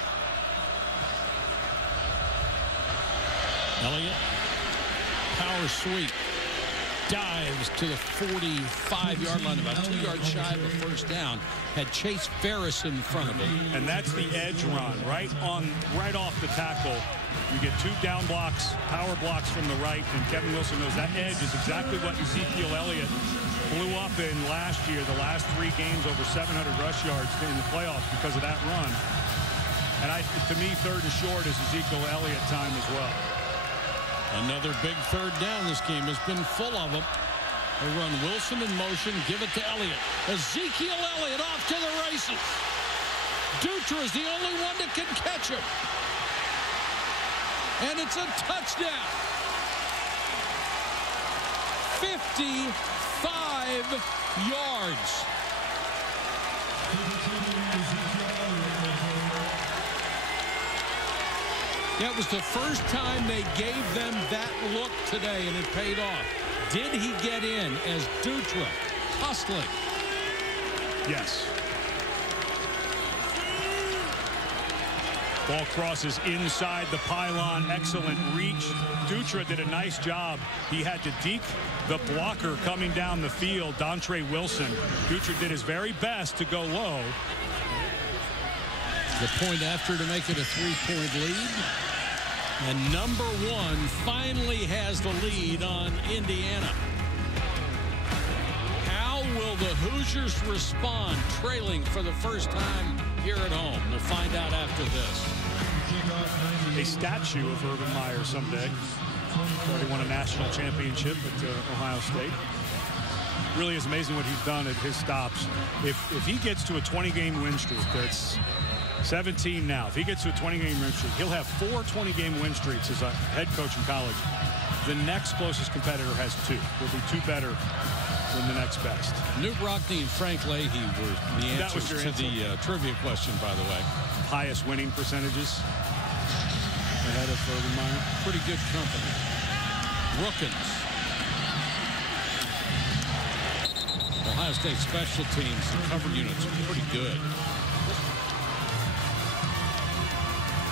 Elliott, power sweep, dives to the 45-yard line, about 2 yards shy of a first down. Had Chase Ferris in front of him. And that's the edge run, right off the tackle. You get 2 down blocks, power blocks from the right, and Kevin Wilson knows that edge is exactly what Ezekiel Elliott blew up in last year. The last 3 games, over 700 rush yards in the playoffs because of that run. And to me, third and short is Ezekiel Elliott time as well. Another big third down. This game has been full of them. They run Wilson in motion, give it to Elliott. Ezekiel Elliott off to the races. Dutra is the only one that can catch him. And it's a touchdown. 55 yards. Yeah, it was the first time they gave them that look today, and it paid off. Did he get in as Dutra hustling? Yes. Ball crosses inside the pylon. Excellent reach. Dutra did a nice job. He had to deke the blocker coming down the field, Dontre Wilson. Dutra did his very best to go low. The point after to make it a 3-point lead. And number 1 finally has the lead on Indiana. How will the Hoosiers respond trailing for the first time here at home? We'll find out after this. A statue of Urban Meyer someday. Already won a national championship at Ohio State. Really is amazing what he's done at his stops. If he gets to a 20-game win streak, that's 17 now. If he gets to a 20-game win streak, he'll have 4 20-game win streaks as a head coach in college. The next closest competitor has 2. He'll be 2 better than the next best. Newt Rockne and Frank Leahy were the answers to the trivia question, by the way. Highest winning percentages. Ahead of Urban Meyer. Pretty good company. Rookins. Ohio State special teams, the cover units are pretty good.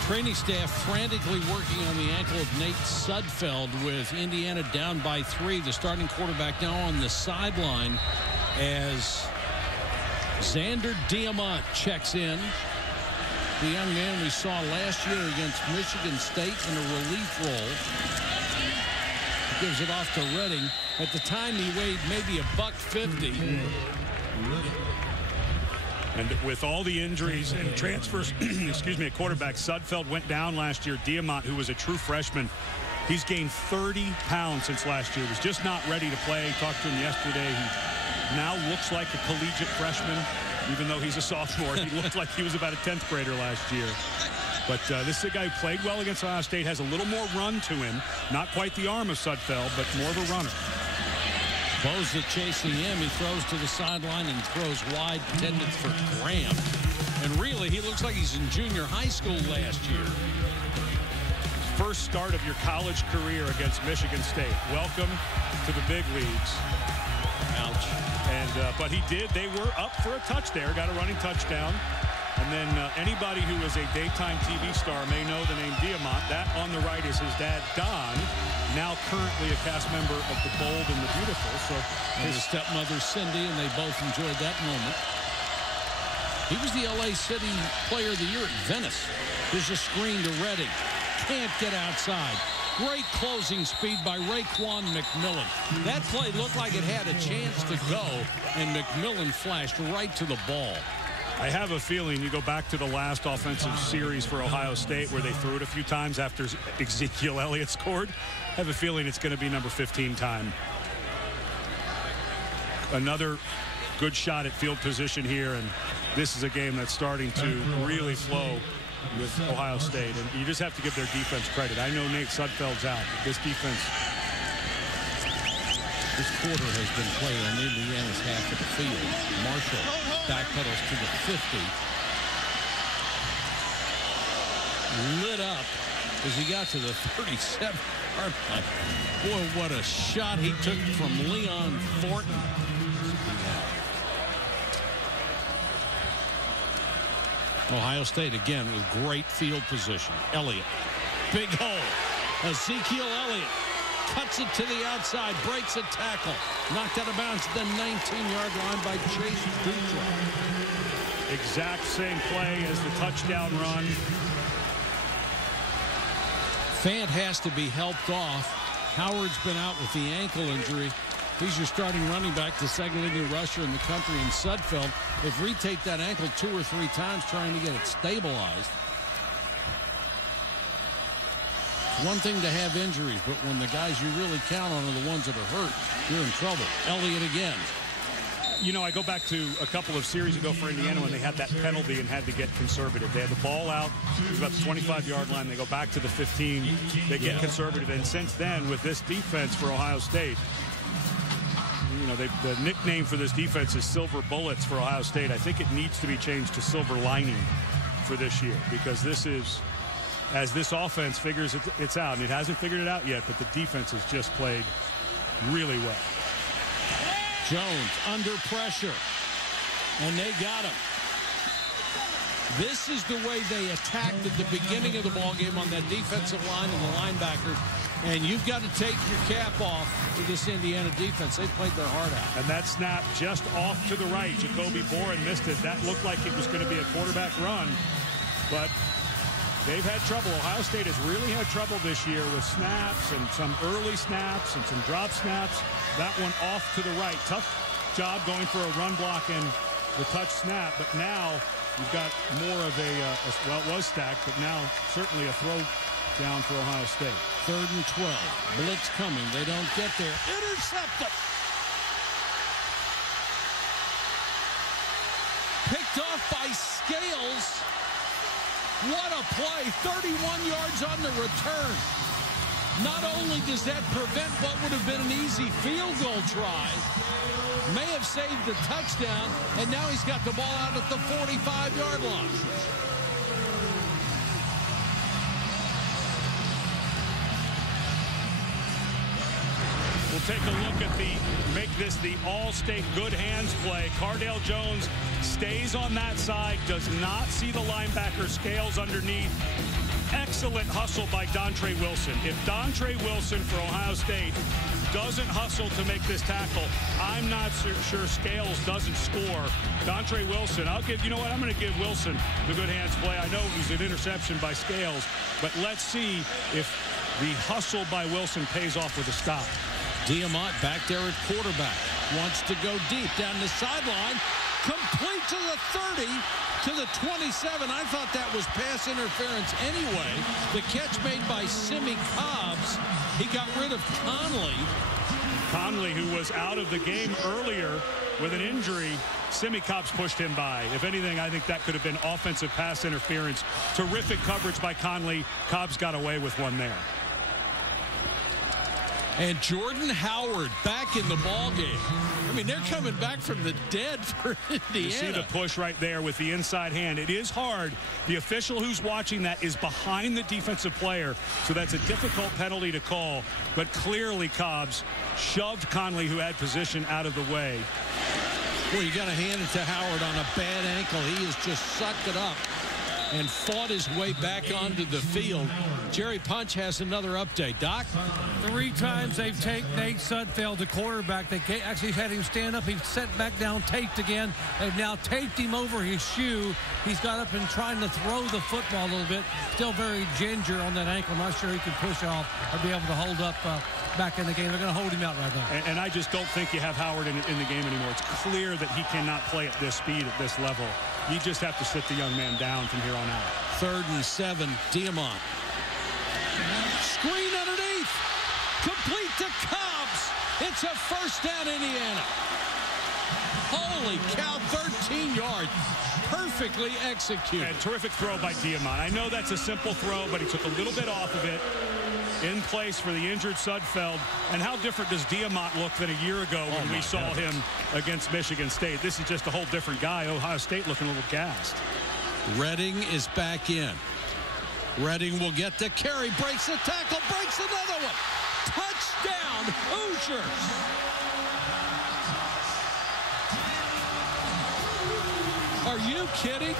Training staff frantically working on the ankle of Nate Sudfeld with Indiana down by 3. The starting quarterback now on the sideline as Xander Diamant checks in. The young man we saw last year against Michigan State in a relief role. He gives it off to Redding. At the time, he weighed maybe $150. And with all the injuries and transfers, excuse me, at quarterback, Sudfeld went down last year. Diamant, who was a true freshman, he's gained 30 pounds since last year. Was just not ready to play. Talked to him yesterday. He now looks like a collegiate freshman. Even though he's a sophomore, he looked like he was about a 10th grader last year. But this is a guy who played well against Ohio State, has a little more run to him. Not quite the arm of Sudfeld, but more of a runner. Boza chasing him. He throws to the sideline and throws wide, intended for Graham. And really, he looks like he's in junior high school last year. First start of your college career against Michigan State. Welcome to the big leagues. Ouch. And but he did. They were up for a touch there. Got a running touchdown. And then anybody who is a daytime TV star may know the name Diamant. That on the right is his dad, Don, now currently a cast member of The Bold and the Beautiful. So his stepmother, Cindy, and they both enjoyed that moment. He was the LA City Player of the Year at Venice. There's a screen to Redding. Can't get outside. Great closing speed by Raekwon McMillan. That play looked like it had a chance to go, and McMillan flashed right to the ball. I have a feeling you go back to the last offensive series for Ohio State where they threw it a few times after Ezekiel Elliott scored. I have a feeling it's going to be number 15 time. Another good shot at field position here, and this is a game that's starting to really flow with Ohio State, and you just have to give their defense credit. I know Nate Sudfeld's out, but this defense. This quarter has been played on Indiana's half of the field. Marshall backpedals to the 50. Lit up as he got to the 37-yard line. Boy, what a shot he took from Leon Thornton. Ohio State again with great field position. Elliott, big hole. Ezekiel Elliott cuts it to the outside, breaks a tackle, knocked out of bounds at the 19-yard line by Chase Dutra. Exact same play as the touchdown run. Fant has to be helped off. Howard's been out with the ankle injury. He's your starting running back, the second leading rusher in the country in Sudfeld. They've retaped that ankle 2 or 3 times trying to get it stabilized. It's one thing to have injuries, but when the guys you really count on are the ones that are hurt, you're in trouble. Elliott again. You know, I go back to a couple of series ago for Indiana when they had that penalty and had to get conservative. They had the ball out. It was about the 25-yard line. They go back to the 15. They get conservative. And since then, with this defense for Ohio State, you know, the nickname for this defense is Silver Bullets for Ohio State. I think it needs to be changed to Silver Lining for this year, because this is as this offense figures it's out. And it hasn't figured it out yet, but the defense has just played really well. Jones under pressure, and they got him. This is the way they attacked at the beginning of the ballgame on that defensive line and the linebackers. And you've got to take your cap off to this Indiana defense. They played their heart out. And that snap just off to the right. Jacoby Boren missed it. That looked like it was going to be a quarterback run. But they've had trouble. Ohio State has really had trouble this year with snaps and some early snaps and some drop snaps. That one off to the right. Tough job going for a run block and the touch snap. But now you've got more of well, it was stacked, but now certainly a throw down for Ohio State. 3rd and 12. Blitz coming. They don't get there. Intercepted. Picked off by Scales. What a play. 31 yards on the return. Not only does that prevent what would have been an easy field goal try, may have saved the touchdown, and now he's got the ball out at the 45-yard line. We'll take a look at make this the all-state good hands play. Cardale Jones stays on that side, does not see the linebacker. Scales underneath. Excellent hustle by Dontre Wilson. If Dontre Wilson for Ohio State doesn't hustle to make this tackle, I'm not sure Scales doesn't score. Dontre Wilson, you know what, I'm going to give Wilson the good hands play. I know it was an interception by Scales, but let's see if the hustle by Wilson pays off with a stop. Diamont back there at quarterback. Wants to go deep down the sideline. Complete to the 30, to the 27. I thought that was pass interference anyway. The catch made by Simi Cobbs. He got rid of Conley. Conley, who was out of the game earlier with an injury, Simi Cobbs pushed him by. If anything, I think that could have been offensive pass interference. Terrific coverage by Conley. Cobbs got away with one there. And Jordan Howard back in the ballgame. I mean, they're coming back from the dead for Indiana. You see the push right there with the inside hand. It is hard. The official who's watching that is behind the defensive player, so that's a difficult penalty to call. But clearly Cobbs shoved Conley, who had position, out of the way. Well, you got to hand it to Howard on a bad ankle. He has just sucked it up and fought his way back onto the field. Jerry Punch has another update. Doc? 3 times they've taken Nate Sudfeld, the quarterback. They actually had him stand up. He's set back down, taped again. They've now taped him over his shoe. He's got up and trying to throw the football a little bit. Still very ginger on that ankle. Not sure he can push off or be able to hold up back in the game. They're going to hold him out right now. And I just don't think you have Howard in the game anymore. It's clear that he cannot play at this speed, at this level. You just have to sit the young man down from here on out. 3rd and 7, Diamont. Screen underneath. Complete to Cobbs. It's a first down, Indiana. Holy cow, 13 yards. Perfectly executed. And terrific throw by Diamont. I know that's a simple throw, but he took a little bit off of it. In place for the injured Sudfeld. And how different does Diamont look than a year ago when we saw him against Michigan State? This is just a whole different guy. Ohio State looking a little gassed. Redding is back in. Redding will get the carry, breaks the tackle, breaks another one. Touchdown, Hoosiers. Are you kidding?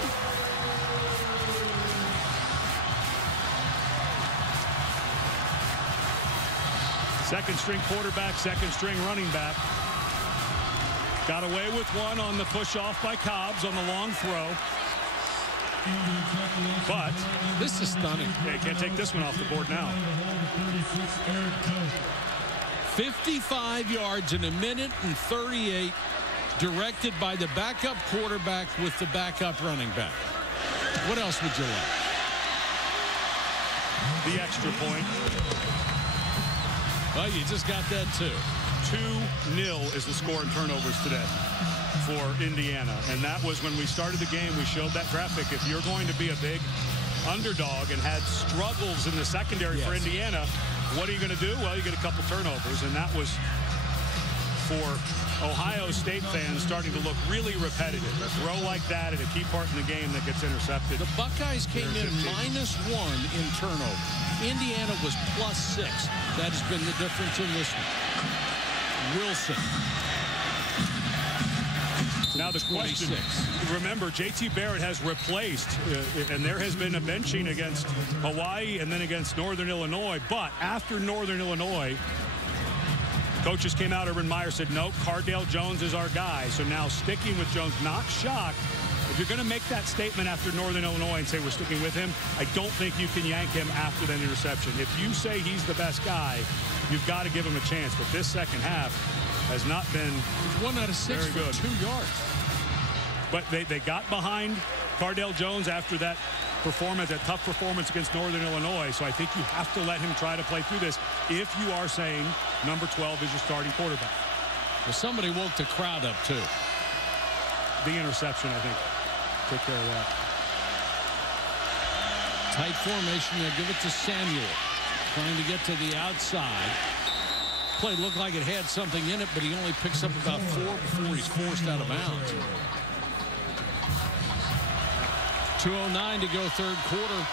Second string quarterback, second string running back. Got away with one on the push off by Cobbs on the long throw. But this is stunning. Yeah, you can't take this one off the board now. 55 yards in 1:38, directed by the backup quarterback with the backup running back. What else would you like? The extra point. Well, you just got that too. 2-0 is the score in turnovers today for Indiana. And that was when we started the game. We showed that graphic. If you're going to be a big underdog and had struggles in the secondary for Indiana, what are you going to do? Well, you get a couple turnovers, and that was for Ohio State fans starting to look really repetitive. A throw like that at a key part in the game that gets intercepted. The Buckeyes came in -1 in turnover. Indiana was +6. That has been the difference in this one. Wilson. Now the question, remember, J.T. Barrett has replaced, and there has been a benching against Hawaii and then against Northern Illinois. But after Northern Illinois, coaches came out, Urban Meyer said, no, Cardale Jones is our guy. So now sticking with Jones, not shocked. If you're going to make that statement after Northern Illinois and say we're sticking with him, I don't think you can yank him after that interception. If you say he's the best guy, you've got to give him a chance. But this second half has not been 1 out of 6 very good. For 2 yards. But they got behind Cardale Jones after that performance, that tough performance against Northern Illinois. So I think you have to let him try to play through this if you are saying number 12 is your starting quarterback. Well, somebody woke the crowd up, too. The interception, I think, took care of that. Tight formation. They'll give it to Samuel. Trying to get to the outside. Play looked like it had something in it, but he only picks up about 4 before he's forced out of bounds. 2:09 to go, third quarter.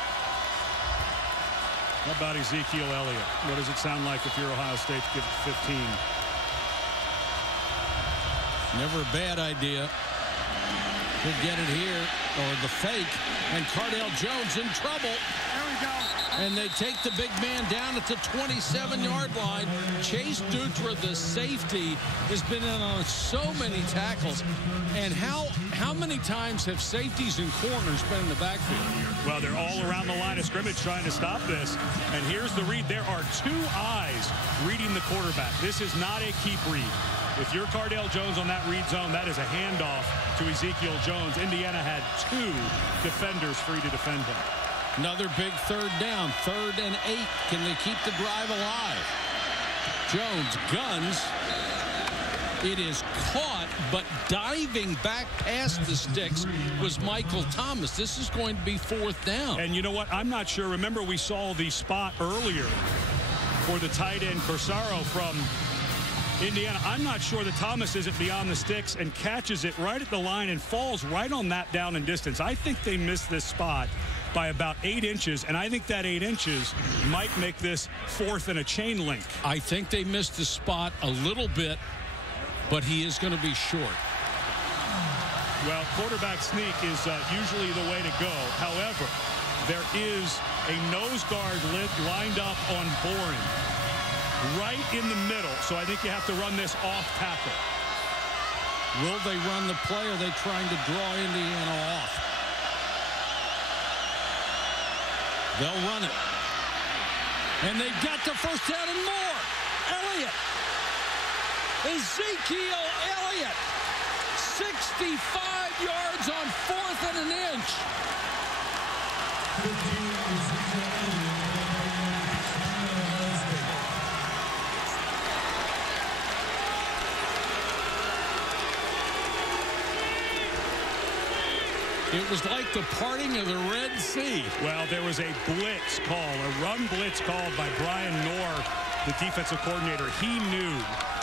How about Ezekiel Elliott? What does it sound like if you're Ohio State to give it 15? Never a bad idea. Could get it here, or the fake, and Cardale Jones in trouble. There we go. And they take the big man down at the 27-yard line. Chase Dutra, the safety, has been in on so many tackles. And how many times have safeties and corners been in the backfield? Well, they're all around the line of scrimmage trying to stop this. And here's the read. There are 2 eyes reading the quarterback. This is not a keep read. If you're Cardale Jones on that read zone, that is a handoff to Ezekiel Jones. Indiana had 2 defenders free to defend him. Another big third down, 3rd and 8. Can they keep the drive alive? Jones guns. It is caught, but diving back past the sticks was Michael Thomas. This is going to be 4th down. And you know what? I'm not sure. Remember, we saw the spot earlier for the tight end Corsaro from Indiana. I'm not sure that Thomas isn't beyond the sticks and catches it right at the line and falls right on that down and distance. I think they missed this spot by about 8 inches, and I think that 8 inches might make this 4th and a chain link. I think they missed the spot a little bit, but he is going to be short. Well, quarterback sneak is usually the way to go. However, there is a nose guard lined up on Boring right in the middle, so I think you have to run this off tackle. Will they run the play, or are they trying to draw Indiana off? They'll run it. And they've got the first down and more. Elliott. Ezekiel Elliott. 65 yards on 4th and an inch. It was like the parting of the Red Sea. Well, there was a blitz call, a run blitz called by Brian Knorr, the defensive coordinator. He knew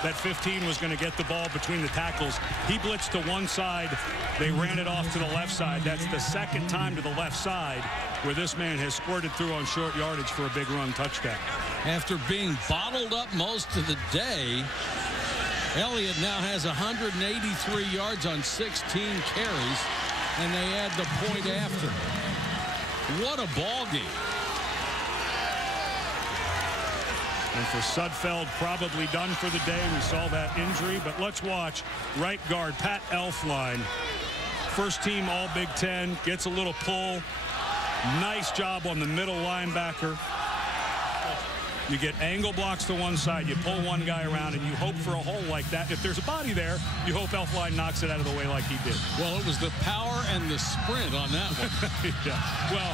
that 15 was going to get the ball between the tackles. He blitzed to one side. They ran it off to the left side. That's the 2nd time to the left side where this man has squirted through on short yardage for a big run touchdown. After being bottled up most of the day, Elliott now has 183 yards on 16 carries. And they add the point after. What a ball game. And for Sudfeld, probably done for the day. We saw that injury, but let's watch right guard Pat Elflein. First team All Big Ten, gets a little pull. Nice job on the middle linebacker. You get angle blocks to one side, you pull one guy around, and you hope for a hole like that. If there's a body there, you hope Elflein knocks it out of the way like he did. Well, it was the power and the sprint on that one. Yeah. Well,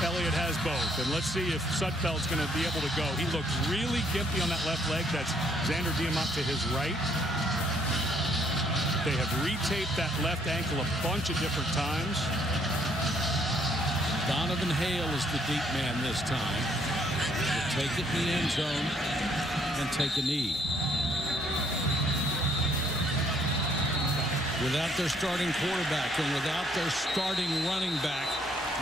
Elliott has both. And let's see if Sudfeld's going to be able to go. He looked really gimpy on that left leg. That's Xander Diamant to his right. They have retaped that left ankle a bunch of different times. Donovan Hale is the deep man this time. Take it in the end zone and take a knee. Without their starting quarterback and without their starting running back,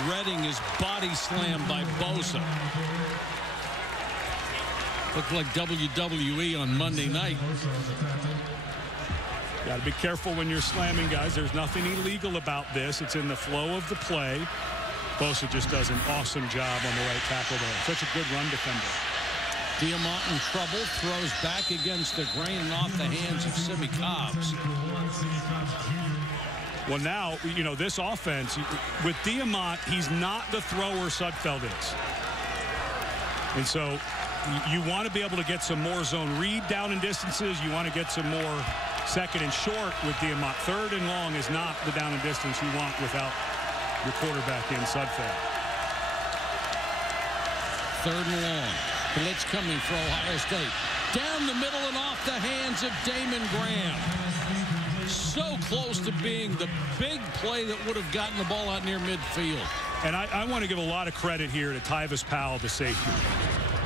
Reagan is body slammed by Bosa. Looked like WWE on Monday night. Got to be careful when you're slamming guys. There's nothing illegal about this. It's in the flow of the play. Bosa just does an awesome job on the right tackle there. Such a good run defender. Diamont in trouble, throws back against the grain and off the hands of Simi Cobbs. Well, now, you know, this offense, with Diamont, he's not the thrower Sudfeld is. And so you want to be able to get some more zone read down in distances. You want to get some more second and short with Diamont. Third and long is not the down and distance you want without your quarterback in Sudfeld. Third and long. Blitz coming for Ohio State. Down the middle and off the hands of Damon Graham. So close to being the big play that would have gotten the ball out near midfield. And I want to give a lot of credit here to Tyvis Powell, the safety.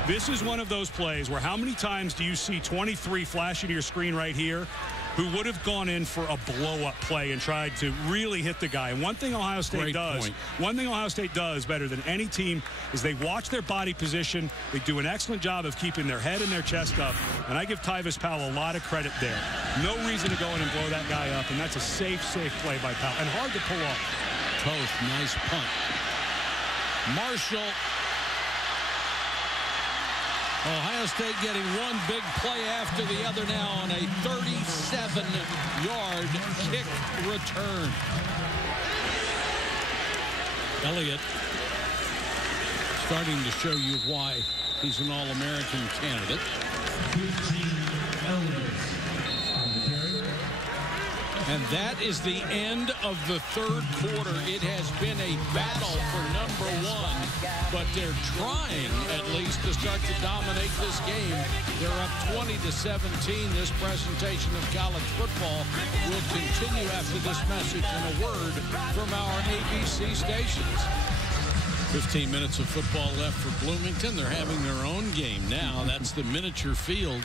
This is one of those plays where how many times do you see 23 flashing to your screen right here who would have gone in for a blow-up play and tried to really hit the guy. And one thing Ohio State does better than any team is they watch their body position. They do an excellent job of keeping their head and their chest up. And I give Tyvis Powell a lot of credit there. No reason to go in and blow that guy up. And that's a safe play by Powell. And hard to pull off. Toth, nice punt. Marshall. Ohio State getting one big play after the other now on a 37-yard kick return. Elliott starting to show you why he's an All-American candidate. And that is the end of the third quarter. It has been a battle for number one, but they're trying at least to start to dominate this game. They're up 20-17. This presentation of college football will continue after this message and a word from our ABC stations. 15 minutes of football left for Bloomington. They're having their own game now. That's the miniature field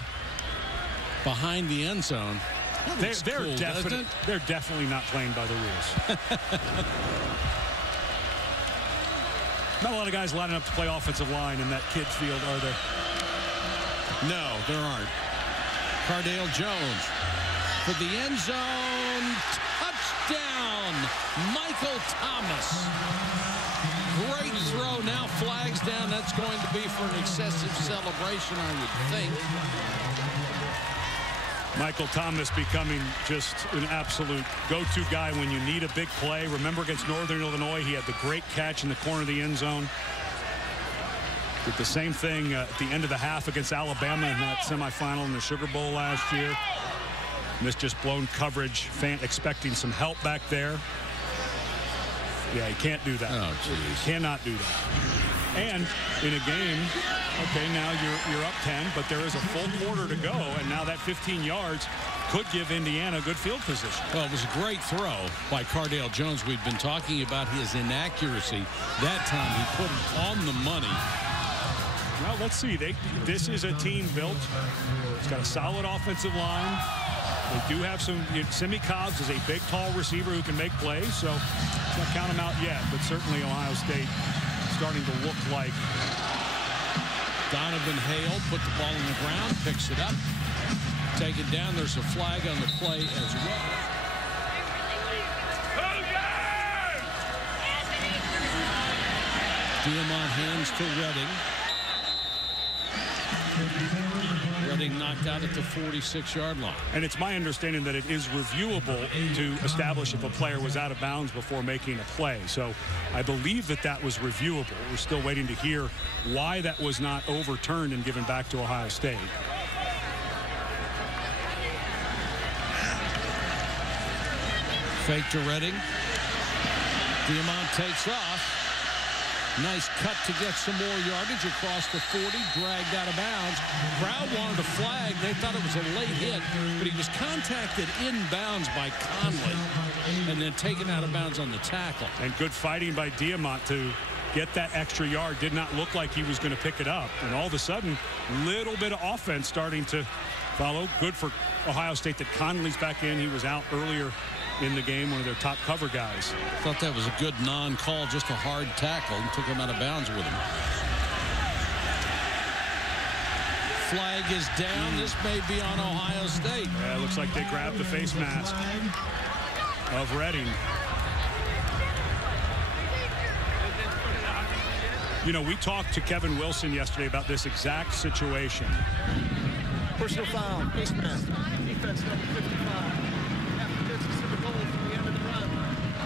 behind the end zone. They're definitely not playing by the rules. Not a lot of guys lining up to play offensive line in that kid's field, are there? No, there aren't. Cardale Jones for the end zone. Touchdown, Michael Thomas. Great throw. Now flags down. That's going to be for an excessive celebration, I would think. Michael Thomas becoming just an absolute go-to guy when you need a big play. Remember against Northern Illinois, he had the great catch in the corner of the end zone. Did the same thing at the end of the half against Alabama in that semifinal in the Sugar Bowl last year. Missed just blown coverage. Fan expecting some help back there. Yeah, he can't do that. Oh, geez. Cannot do that. And in a game, okay, now you're up 10, but there is a full quarter to go, and now that 15 yards could give Indiana good field position. Well, it was a great throw by Cardale Jones. We've been talking about his inaccuracy. That time he put it on the money. Well, let's see. This is a team built. It's got a solid offensive line. They do have some. Simi Cobbs is a big, tall receiver who can make plays, so don't count him out yet, but certainly Ohio State starting to look like. Donovan Hale put the ball on the ground, picks it up, take it down. There's a flag on the play as well. Diamont hands to Reagan. Reagan knocked out at the 46-yard line. And it's my understanding that it is reviewable to establish if a player was out of bounds before making a play. So I believe that was reviewable. We're still waiting to hear why that was not overturned and given back to Ohio State. Fake to Reagan. Diamont takes off. Nice cut to get some more yardage across the 40, dragged out of bounds. Crowd wanted a flag. They thought it was a late hit, but he was contacted inbounds by Conley and then taken out of bounds on the tackle. And good fighting by Diamont to get that extra yard. Did not look like he was going to pick it up. And all of a sudden, little bit of offense starting to follow. Good for Ohio State that Conley's back in. He was out earlier in the game, one of their top cover guys. Thought that was a good non-call, just a hard tackle, and took him out of bounds with him. Flag is down. This may be on Ohio State. Yeah, it looks like they grabbed the face mask of Reagan. You know, we talked to Kevin Wilson yesterday about this exact situation. Personal foul, face mask, defense number 55. After this, the goal from the end of the run.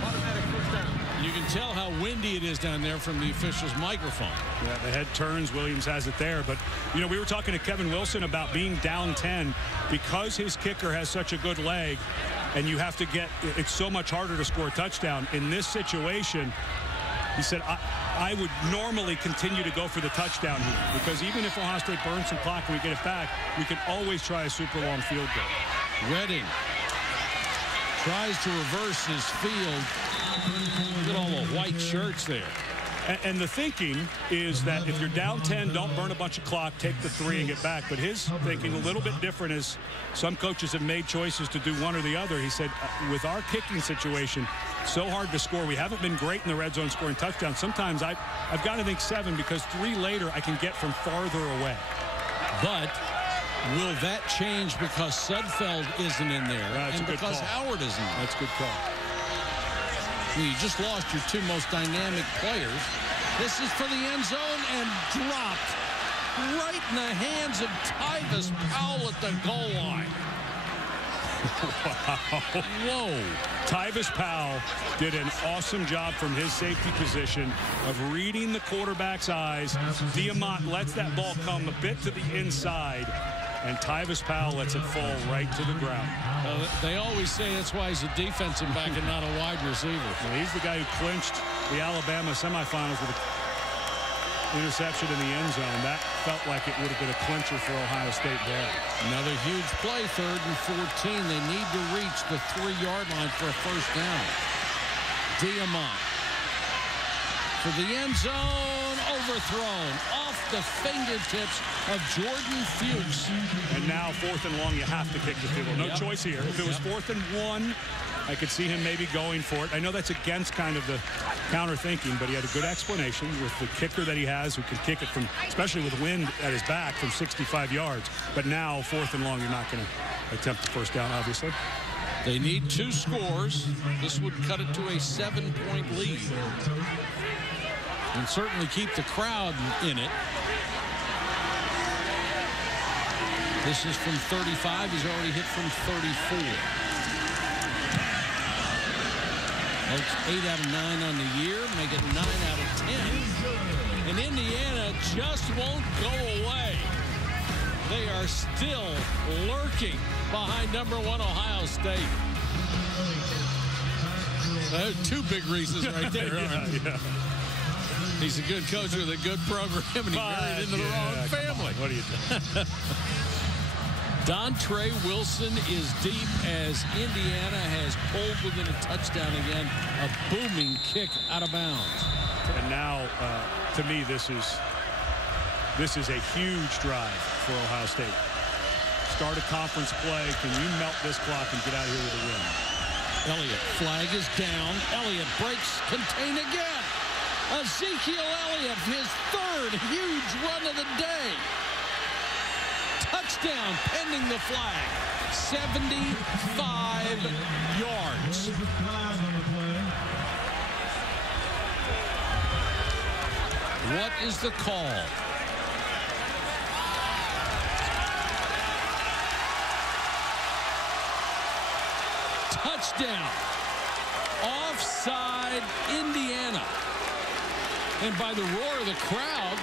Automatic first down. You can tell how windy it is down there from the official's microphone. Yeah, the head turns. Williams has it there. But, you know, we were talking to Kevin Wilson about being down 10 because his kicker has such a good leg, and you have to get – it's so much harder to score a touchdown. In this situation, he said, I would normally continue to go for the touchdown here because even if Ohio State burns some clock and we get it back, we can always try a super long field goal. Reagan tries to reverse his field. Look at all the white shirts there. And the thinking is that if you're down 10, don't burn a bunch of clock, take the 3 and get back. But his thinking a little bit different is some coaches have made choices to do one or the other. He said, with our kicking situation, so hard to score. We haven't been great in the red zone scoring touchdowns. Sometimes I've got to think 7 because 3 later I can get from farther away. But will that change because Sudfeld isn't in there and because Howard isn't there? That's a good call. You just lost your 2 most dynamic players. This is for the end zone and dropped right in the hands of Tyvis Powell at the goal line. Wow. Whoa. Tyvis Powell did an awesome job from his safety position of reading the quarterback's eyes. Diamont lets that ball come a bit to the inside, and Tyvis Powell lets it fall right to the ground. They always say that's why he's a defensive back and not a wide receiver. Well, he's the guy who clinched the Alabama semifinals with an interception in the end zone. That felt like it would have been a clincher for Ohio State there. Another huge play, 3rd and 14. They need to reach the 3-yard line for a first down. Diamont for the end zone, overthrown off the fingertips of Jordan Fuchs. And now 4th and long, you have to kick the field goal. No choice here. If it was 4th and 1, I could see him maybe going for it. I know that's against kind of the counter thinking, but he had a good explanation with the kicker that he has who can kick it from, especially with wind at his back, from 65 yards. But now 4th and long, you're not going to attempt the first down, obviously. They need 2 scores. This would cut it to a 7-point lead. And certainly keep the crowd in it. This is from 35. He's already hit from 34. That's 8 out of 9 on the year. Make it 9 out of 10. And Indiana just won't go away. They are still lurking behind #1 Ohio State. Two big reasons right there. Yeah. He's a good coach with a good program, and he married into the wrong family. What are you doing? Dontre Wilson is deep as Indiana has pulled within a touchdown again. A booming kick out of bounds. And now, to me, this is a huge drive for Ohio State. Start a conference play. Can you melt this clock and get out of here with a win? Elliott, flag is down. Elliott breaks contain again. Ezekiel Elliott, his 3rd huge run of the day. Touchdown pending the flag. 75 yards. What is the call? Touchdown. Offside, Indiana. And by the roar of the crowd,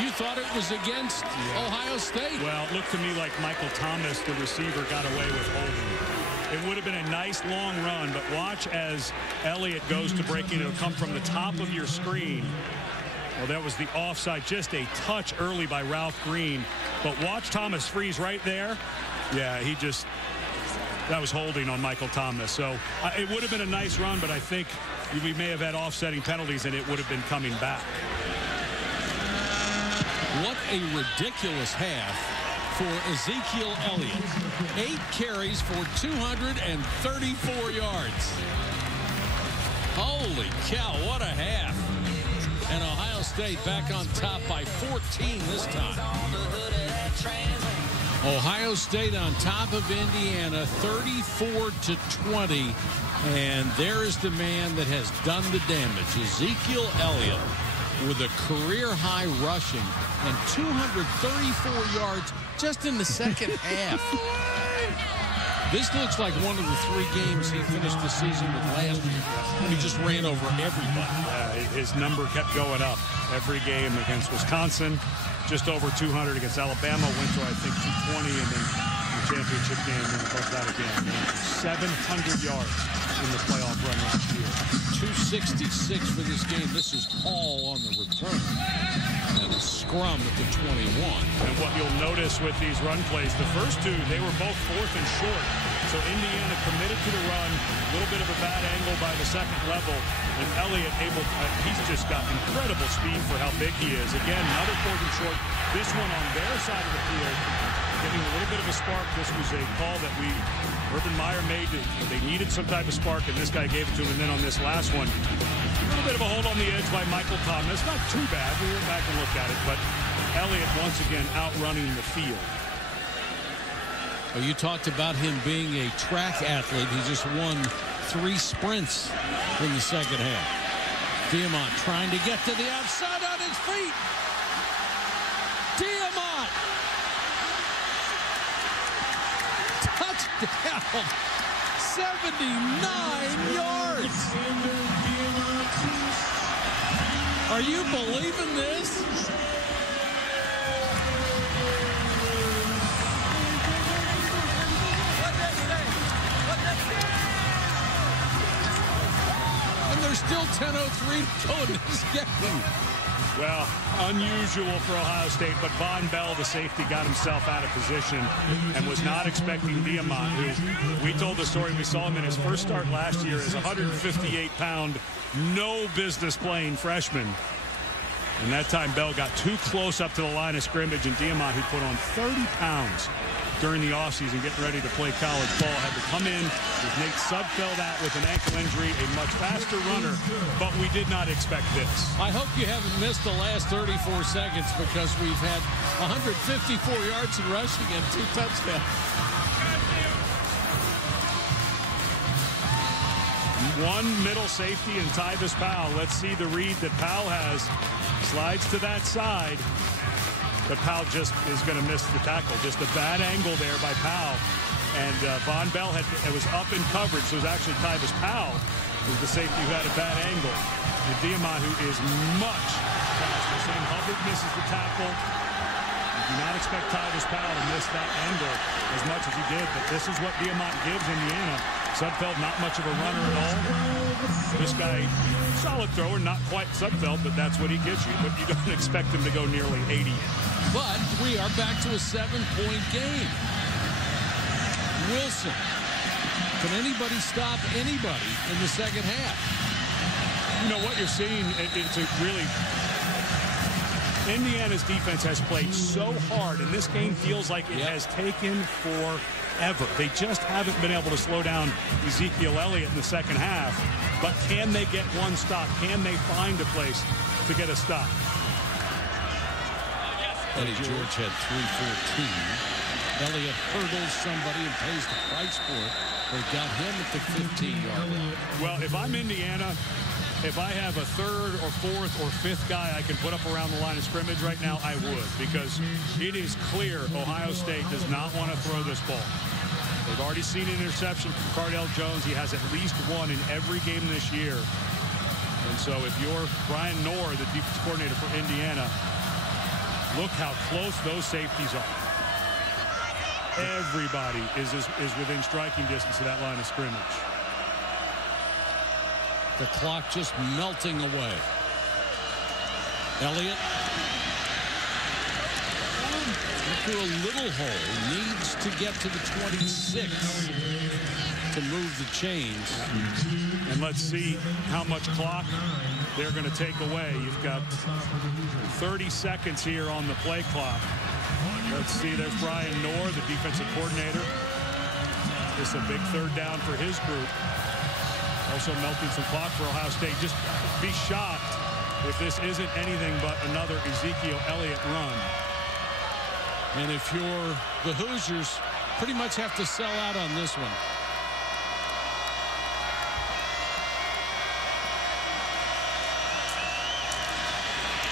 you thought it was against Ohio State. Well, it looked to me like Michael Thomas, the receiver, got away with holding. It would have been a nice long run, but watch as Elliott goes to breaking. It'll come from the top of your screen. Well, that was the offside, just a touch early by Ralph Green. But watch Thomas freeze right there. Yeah, that was holding on Michael Thomas. So it would have been a nice run, but I think we may have had offsetting penalties, and it would have been coming back. What a ridiculous half for Ezekiel Elliott. 8 carries for 234 yards. Holy cow, what a half. And Ohio State back on top by 14 this time. Ohio State on top of Indiana, 34-20. And there is the man that has done the damage. Ezekiel Elliott with a career-high rushing and 234 yards just in the second half. This looks like one of the 3 games he finished the season with last year. He just ran over everybody. His number kept going up every game against Wisconsin, just over 200 against Alabama, went to, I think, 220, and then the championship game and above that again. 700 yards in the playoff run last year. 266 for this game. This is Paul on the return. And a scrum at the 21. And what you'll notice with these run plays, the first 2, they were both 4th and short. So Indiana committed to the run, a little bit of a bad angle by the second level, and Elliott he's just got incredible speed for how big he is. Again, another 4th and short. This one on their side of the field, getting a little bit of a spark. This was a call that Urban Meyer made. They needed some type of spark, and this guy gave it to him. And then on this last one, a little bit of a hold on the edge by Michael Thomas. Not too bad. We went back and looked at it, but Elliott once again outrunning the field. Well, you talked about him being a track athlete. He just won 3 sprints in the second half. Diamont trying to get to the outside on his feet. Diamont! Touchdown! 79 yards! Are you believing this? There's still 10:03 to go in this game. Well, unusual for Ohio State, but Von Bell, the safety, got himself out of position and was not expecting Diamont, who we told the story. We saw him in his first start last year as a 158-pound, no business playing freshman. And that time Bell got too close up to the line of scrimmage, and Diamont, who put on 30 pounds during the offseason getting ready to play college ball, had to come in with Nate Sudfeld out with an ankle injury, a much faster runner, but we did not expect this. I hope you haven't missed the last 34 seconds because we've had 154 yards in rushing and 2 touchdowns. One middle safety and Tyvis Powell. Let's see the read that Powell has. Slides to that side. But Powell just is going to miss the tackle. Just a bad angle there by Powell. And Von Bell was up in coverage. So it was actually Tyvis Powell who's the safety who had a bad angle. And Diamont, who is much faster. Sam Hubbard misses the tackle. You do not expect Tyvis Powell to miss that angle as much as he did. But this is what Diamont gives Indiana. Sudfeld, not much of a runner at all. This guy, solid thrower, not quite Sudfeld, but that's what he gives you. But you don't expect him to go nearly 80. But we are back to a 7-point game. Wilson. Can anybody stop anybody in the second half? You know what you're seeing, it's a really... Indiana's defense has played so hard, and this game feels like it has taken forever. They just haven't been able to slow down Ezekiel Elliott in the second half. But can they get one stop? Can they find a place to get a stop? Eddie George had 314. Elliott hurdles somebody and pays the price for it. They got him at the 15-yard line. Well, if I'm Indiana, if I have a 3rd or 4th or 5th guy I can put up around the line of scrimmage right now, I would, because it is clear Ohio State does not want to throw this ball. They've already seen an interception from Cardell Jones. He has at least 1 in every game this year. And so if you're Brian Knorr, the defense coordinator for Indiana, look how close those safeties are. Everybody is within striking distance of that line of scrimmage. The clock just melting away. Elliott through a little hole, needs to get to the 26 to move the chains. And let's see how much clock they're going to take away. You've got 30 seconds here on the play clock. Let's see, there's Brian Knorr, the defensive coordinator. This is a big third down for his group. Also melting some clock for Ohio State. Just be shocked if this isn't anything but another Ezekiel Elliott run. And if you're the Hoosiers, pretty much have to sell out on this one.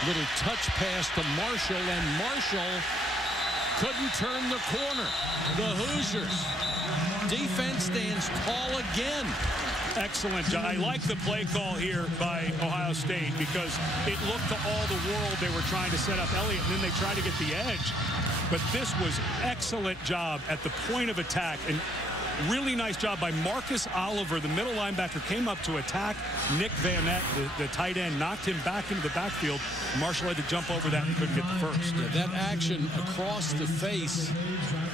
Little touch pass to Marshall, and Marshall couldn't turn the corner. The Hoosiers defense stands tall again. Excellent job. I like the play call here by Ohio State because it looked to all the world they were trying to set up Elliott, and then they tried to get the edge. But this was excellent job at the point of attack, and really nice job by Marcus Oliver, the middle linebacker, came up to attack Nick Van Nett, the tight end, knocked him back into the backfield. Marshall had to jump over that and couldn't get the first. Yeah, that action across the face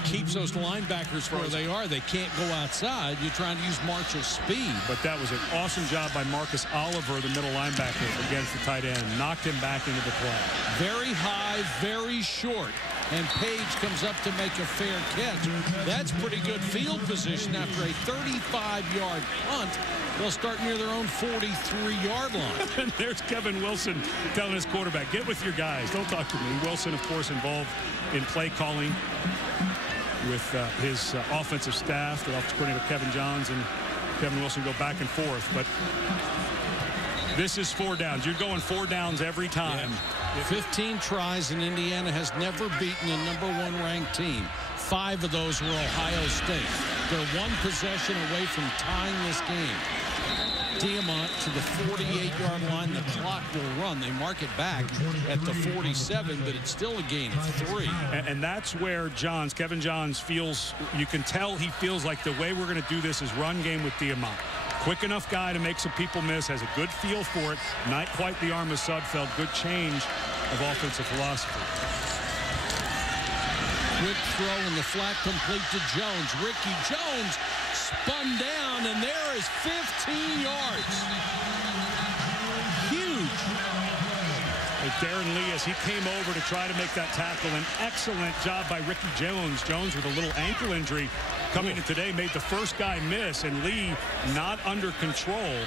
keeps those linebackers where they are. They can't go outside. You're trying to use Marshall's speed. But that was an awesome job by Marcus Oliver, the middle linebacker, against the tight end. Knocked him back into the play. Very high, very short. And Page comes up to make a fair catch. That's pretty good field position after a 35-yard punt. They'll start near their own 43-yard line. And there's Kevin Wilson telling his quarterback, get with your guys. Don't talk to me. Wilson, of course, involved in play calling with his offensive staff. The offensive coordinator, Kevin Johns, and Kevin Wilson go back and forth. But this is 4 downs. You're going 4 downs every time. Yeah. 15 tries, and Indiana has never beaten a #1 ranked team. 5 of those were Ohio State. They're 1 possession away from tying this game. Diamont to the 48-yard line. The clock will run. They mark it back at the 47, but it's still a gain of 3. And that's where Kevin Johns feels, you can tell he feels like the way we're going to do this is run game with Diamont. Quick enough guy to make some people miss, has a good feel for it. Not quite the arm of Sudfeld. Good change of offensive philosophy. Quick throw in the flat complete to Jones. Ricky Jones spun down, and there is 15 yards. Huge. Darren Lee, as he came over to try to make that tackle, an excellent job by Ricky Jones. Jones with a little ankle injury coming in today, made the first guy miss, and Lee not under control.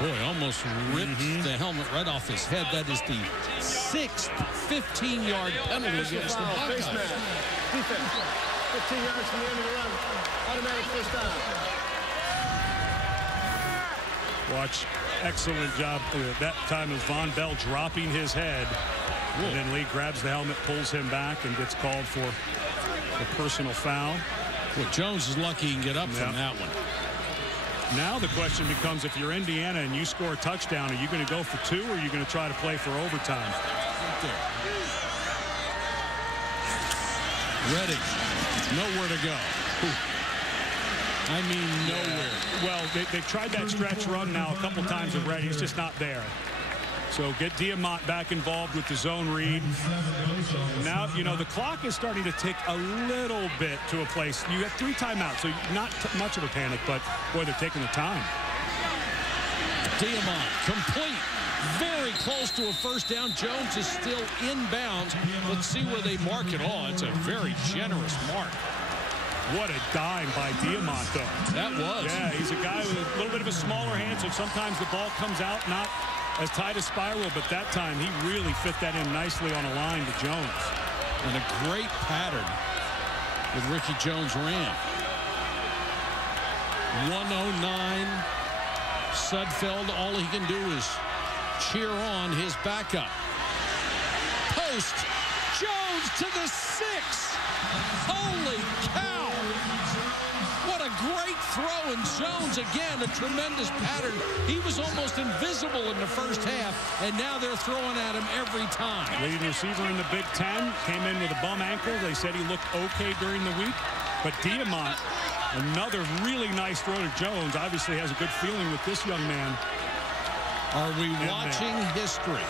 Boy, almost ripped the helmet right off his head. That is the 6th 15-yard penalty against the Buckeyes. Defense, 15 yards from the end of the run. Automatic first down. Watch, excellent job. That time is Von Bell dropping his head. And then Lee grabs the helmet, pulls him back, and gets called for a personal foul. Well, Jones is lucky he can get up from that one. Now the question becomes, if you're Indiana and you score a touchdown, are you going to go for 2 or are you going to try to play for overtime? Reagan, nowhere to go. I mean, nowhere. Well, they've tried that stretch run now a couple times with Reagan. He's just not there. So get Diamont back involved with the zone read. Now, you know, the clock is starting to tick a little bit to a place. You have 3 timeouts, so not much of a panic, but, boy, they're taking the time. Diamont, complete. Very close to a first down. Jones is still inbounds. Let's see where they mark it all. It's a very generous mark. What a dime by Diamont, though. That was. Yeah, he's a guy with a little bit of a smaller hand, so sometimes the ball comes out not as tight as spiral, but that time he really fit that in nicely on a line to Jones. And a great pattern with Ricky Jones ran. 109. Sudfeld, all he can do is cheer on his backup. Post. Jones to the 6. Holy cow. What a great throw. And Jones, again, a tremendous pattern. He was almost invisible in the first half, and now they're throwing at him every time. Leading receiver in the Big Ten, came in with a bum ankle. They said he looked okay during the week. But Diamont, another really nice throw to Jones. Obviously has a good feeling with this young man. Are we watching history?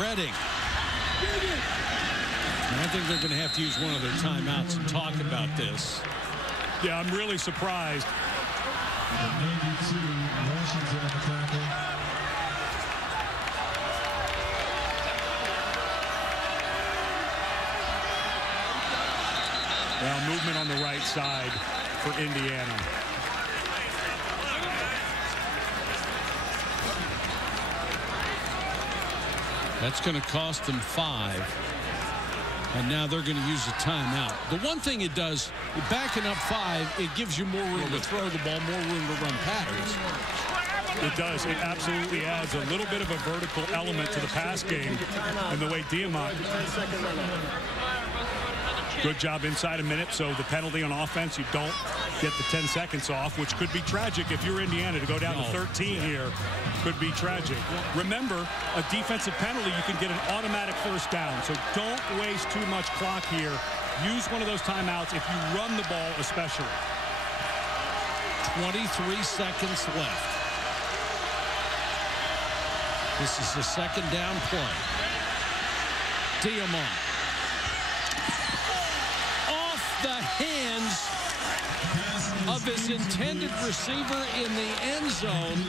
Reagan. And I think they're going to have to use one of their timeouts and talk about this. Yeah, I'm really surprised. Well, movement on the right side for Indiana. That's going to cost them 5. And now they're going to use a timeout. The one thing it does, backing up 5, it gives you more room to throw the ball, more room to run patterns. It does. It absolutely adds a little bit of a vertical element to the pass game. And the way Diamant, good job inside a minute. So the penalty on offense, you don't get the 10 seconds off, which could be tragic if you're Indiana. To go down to 13 here could be tragic. Remember, a defensive penalty, you can get an automatic first down. So don't waste too much clock here. Use one of those timeouts if you run the ball especially. 23 seconds left. This is the second down play. Diamant. Off the hands of his intended receiver in the end zone.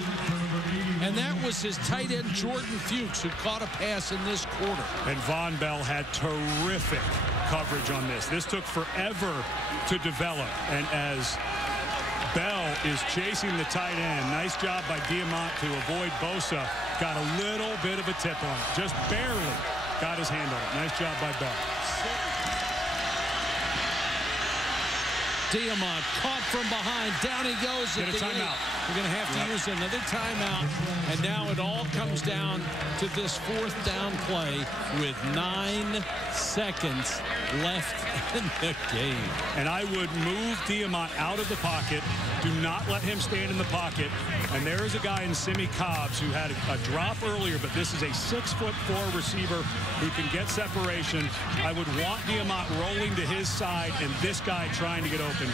And that was his tight end, Jordan Fuchs, who caught a pass in this quarter. And Von Bell had terrific coverage on this. This took forever to develop. And as Bell is chasing the tight end, nice job by Diamant to avoid Bosa. Got a little bit of a tip on it. Just barely got his hand on it. Nice job by Bell. Diamant caught from behind. Down he goes. Get a timeout. We're going to have to use another timeout. And now it all comes down to this fourth down play with 9 seconds left in the game. And I would move Diamant out of the pocket. Do not let him stand in the pocket. And there is a guy in Simi Cobbs who had a drop earlier, but this is a 6'4" receiver who can get separation. I would want Diamant rolling to his side and this guy trying to get open.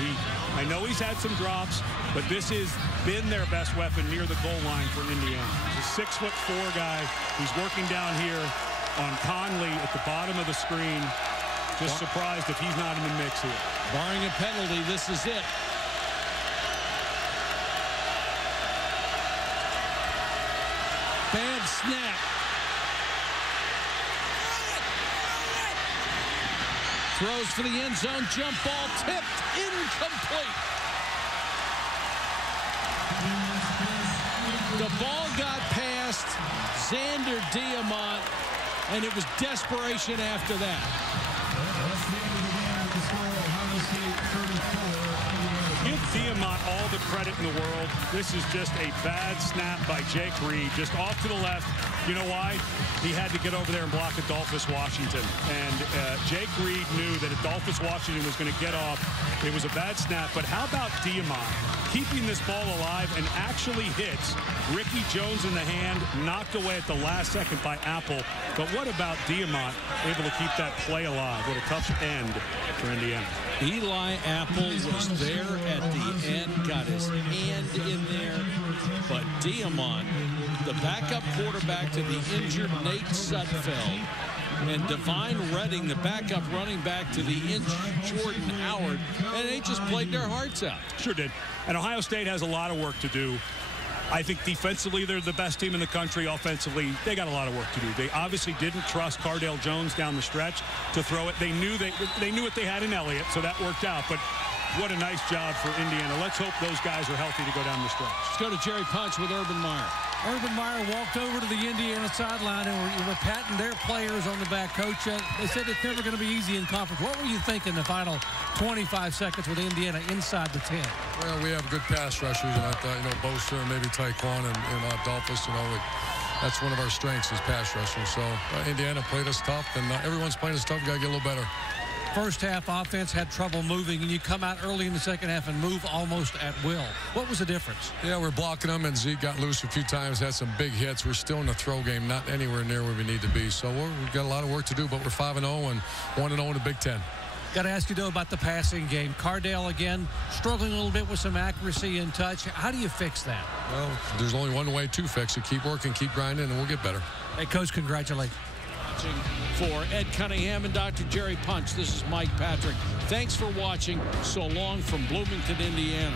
I know he's had some drops, but this has been their best weapon near the goal line for Indiana. He's a 6'4" guy. He's working down here on Conley at the bottom of the screen. Just surprised if he's not in the mix here. Barring a penalty, this is it. Bad snap. Throws for the end zone. Jump ball tipped. Incomplete. The ball got past Xander Diamant, and it was desperation after that. Give Diamant all the credit in the world. This is just a bad snap by Jake Reed, just off to the left. You know why? He had to get over there and block Adolphus Washington. And Jake Reed knew that Adolphus Washington was going to get off. It was a bad snap, but how about Diamant keeping this ball alive and actually hits Ricky Jones in the hand, knocked away at the last second by Apple. But what about Diamant able to keep that play alive? What a tough end for Indiana. Eli Apple was there at the end, got his hand in there, but Diamant, the backup quarterback to the injured Nate Sudfeld, and Divine Redding, the backup running back to the injured Jordan Howard, and they just played their hearts out. Sure did. And Ohio State has a lot of work to do. I think defensively, they're the best team in the country. Offensively, they got a lot of work to do. They obviously didn't trust Cardale Jones down the stretch to throw it. They knew what they had in Elliott, so that worked out. But what a nice job for Indiana. Let's hope those guys are healthy to go down the stretch. Let's go to Jerry Punch with Urban Meyer. Urban Meyer walked over to the Indiana sideline and were patting their players on the back. Coach, they said it's never going to be easy in conference. What were you thinking the final 25 seconds with Indiana inside the 10? Well, we have good pass rushers, and I thought, Bosa and maybe Taekwon and Adolphus, that's one of our strengths is pass rushers. So Indiana played us tough, and everyone's playing us tough. We got to get a little better. First half offense had trouble moving, and you come out early in the second half and move almost at will. What was the difference? Yeah, we're blocking them, and Zeke got loose a few times, had some big hits. We're still in the throw game, not anywhere near where we need to be. So we've got a lot of work to do, but we're 5-0 and 1-0 in the Big Ten. Got to ask you, though, about the passing game. Cardale, again, struggling a little bit with some accuracy and touch. How do you fix that? Well, there's only one way to fix it. Keep working, keep grinding, and we'll get better. Hey, Coach, congratulations. For Ed Cunningham and Dr. Jerry Punch, this is Mike Patrick. Thanks for watching. So long from Bloomington, Indiana.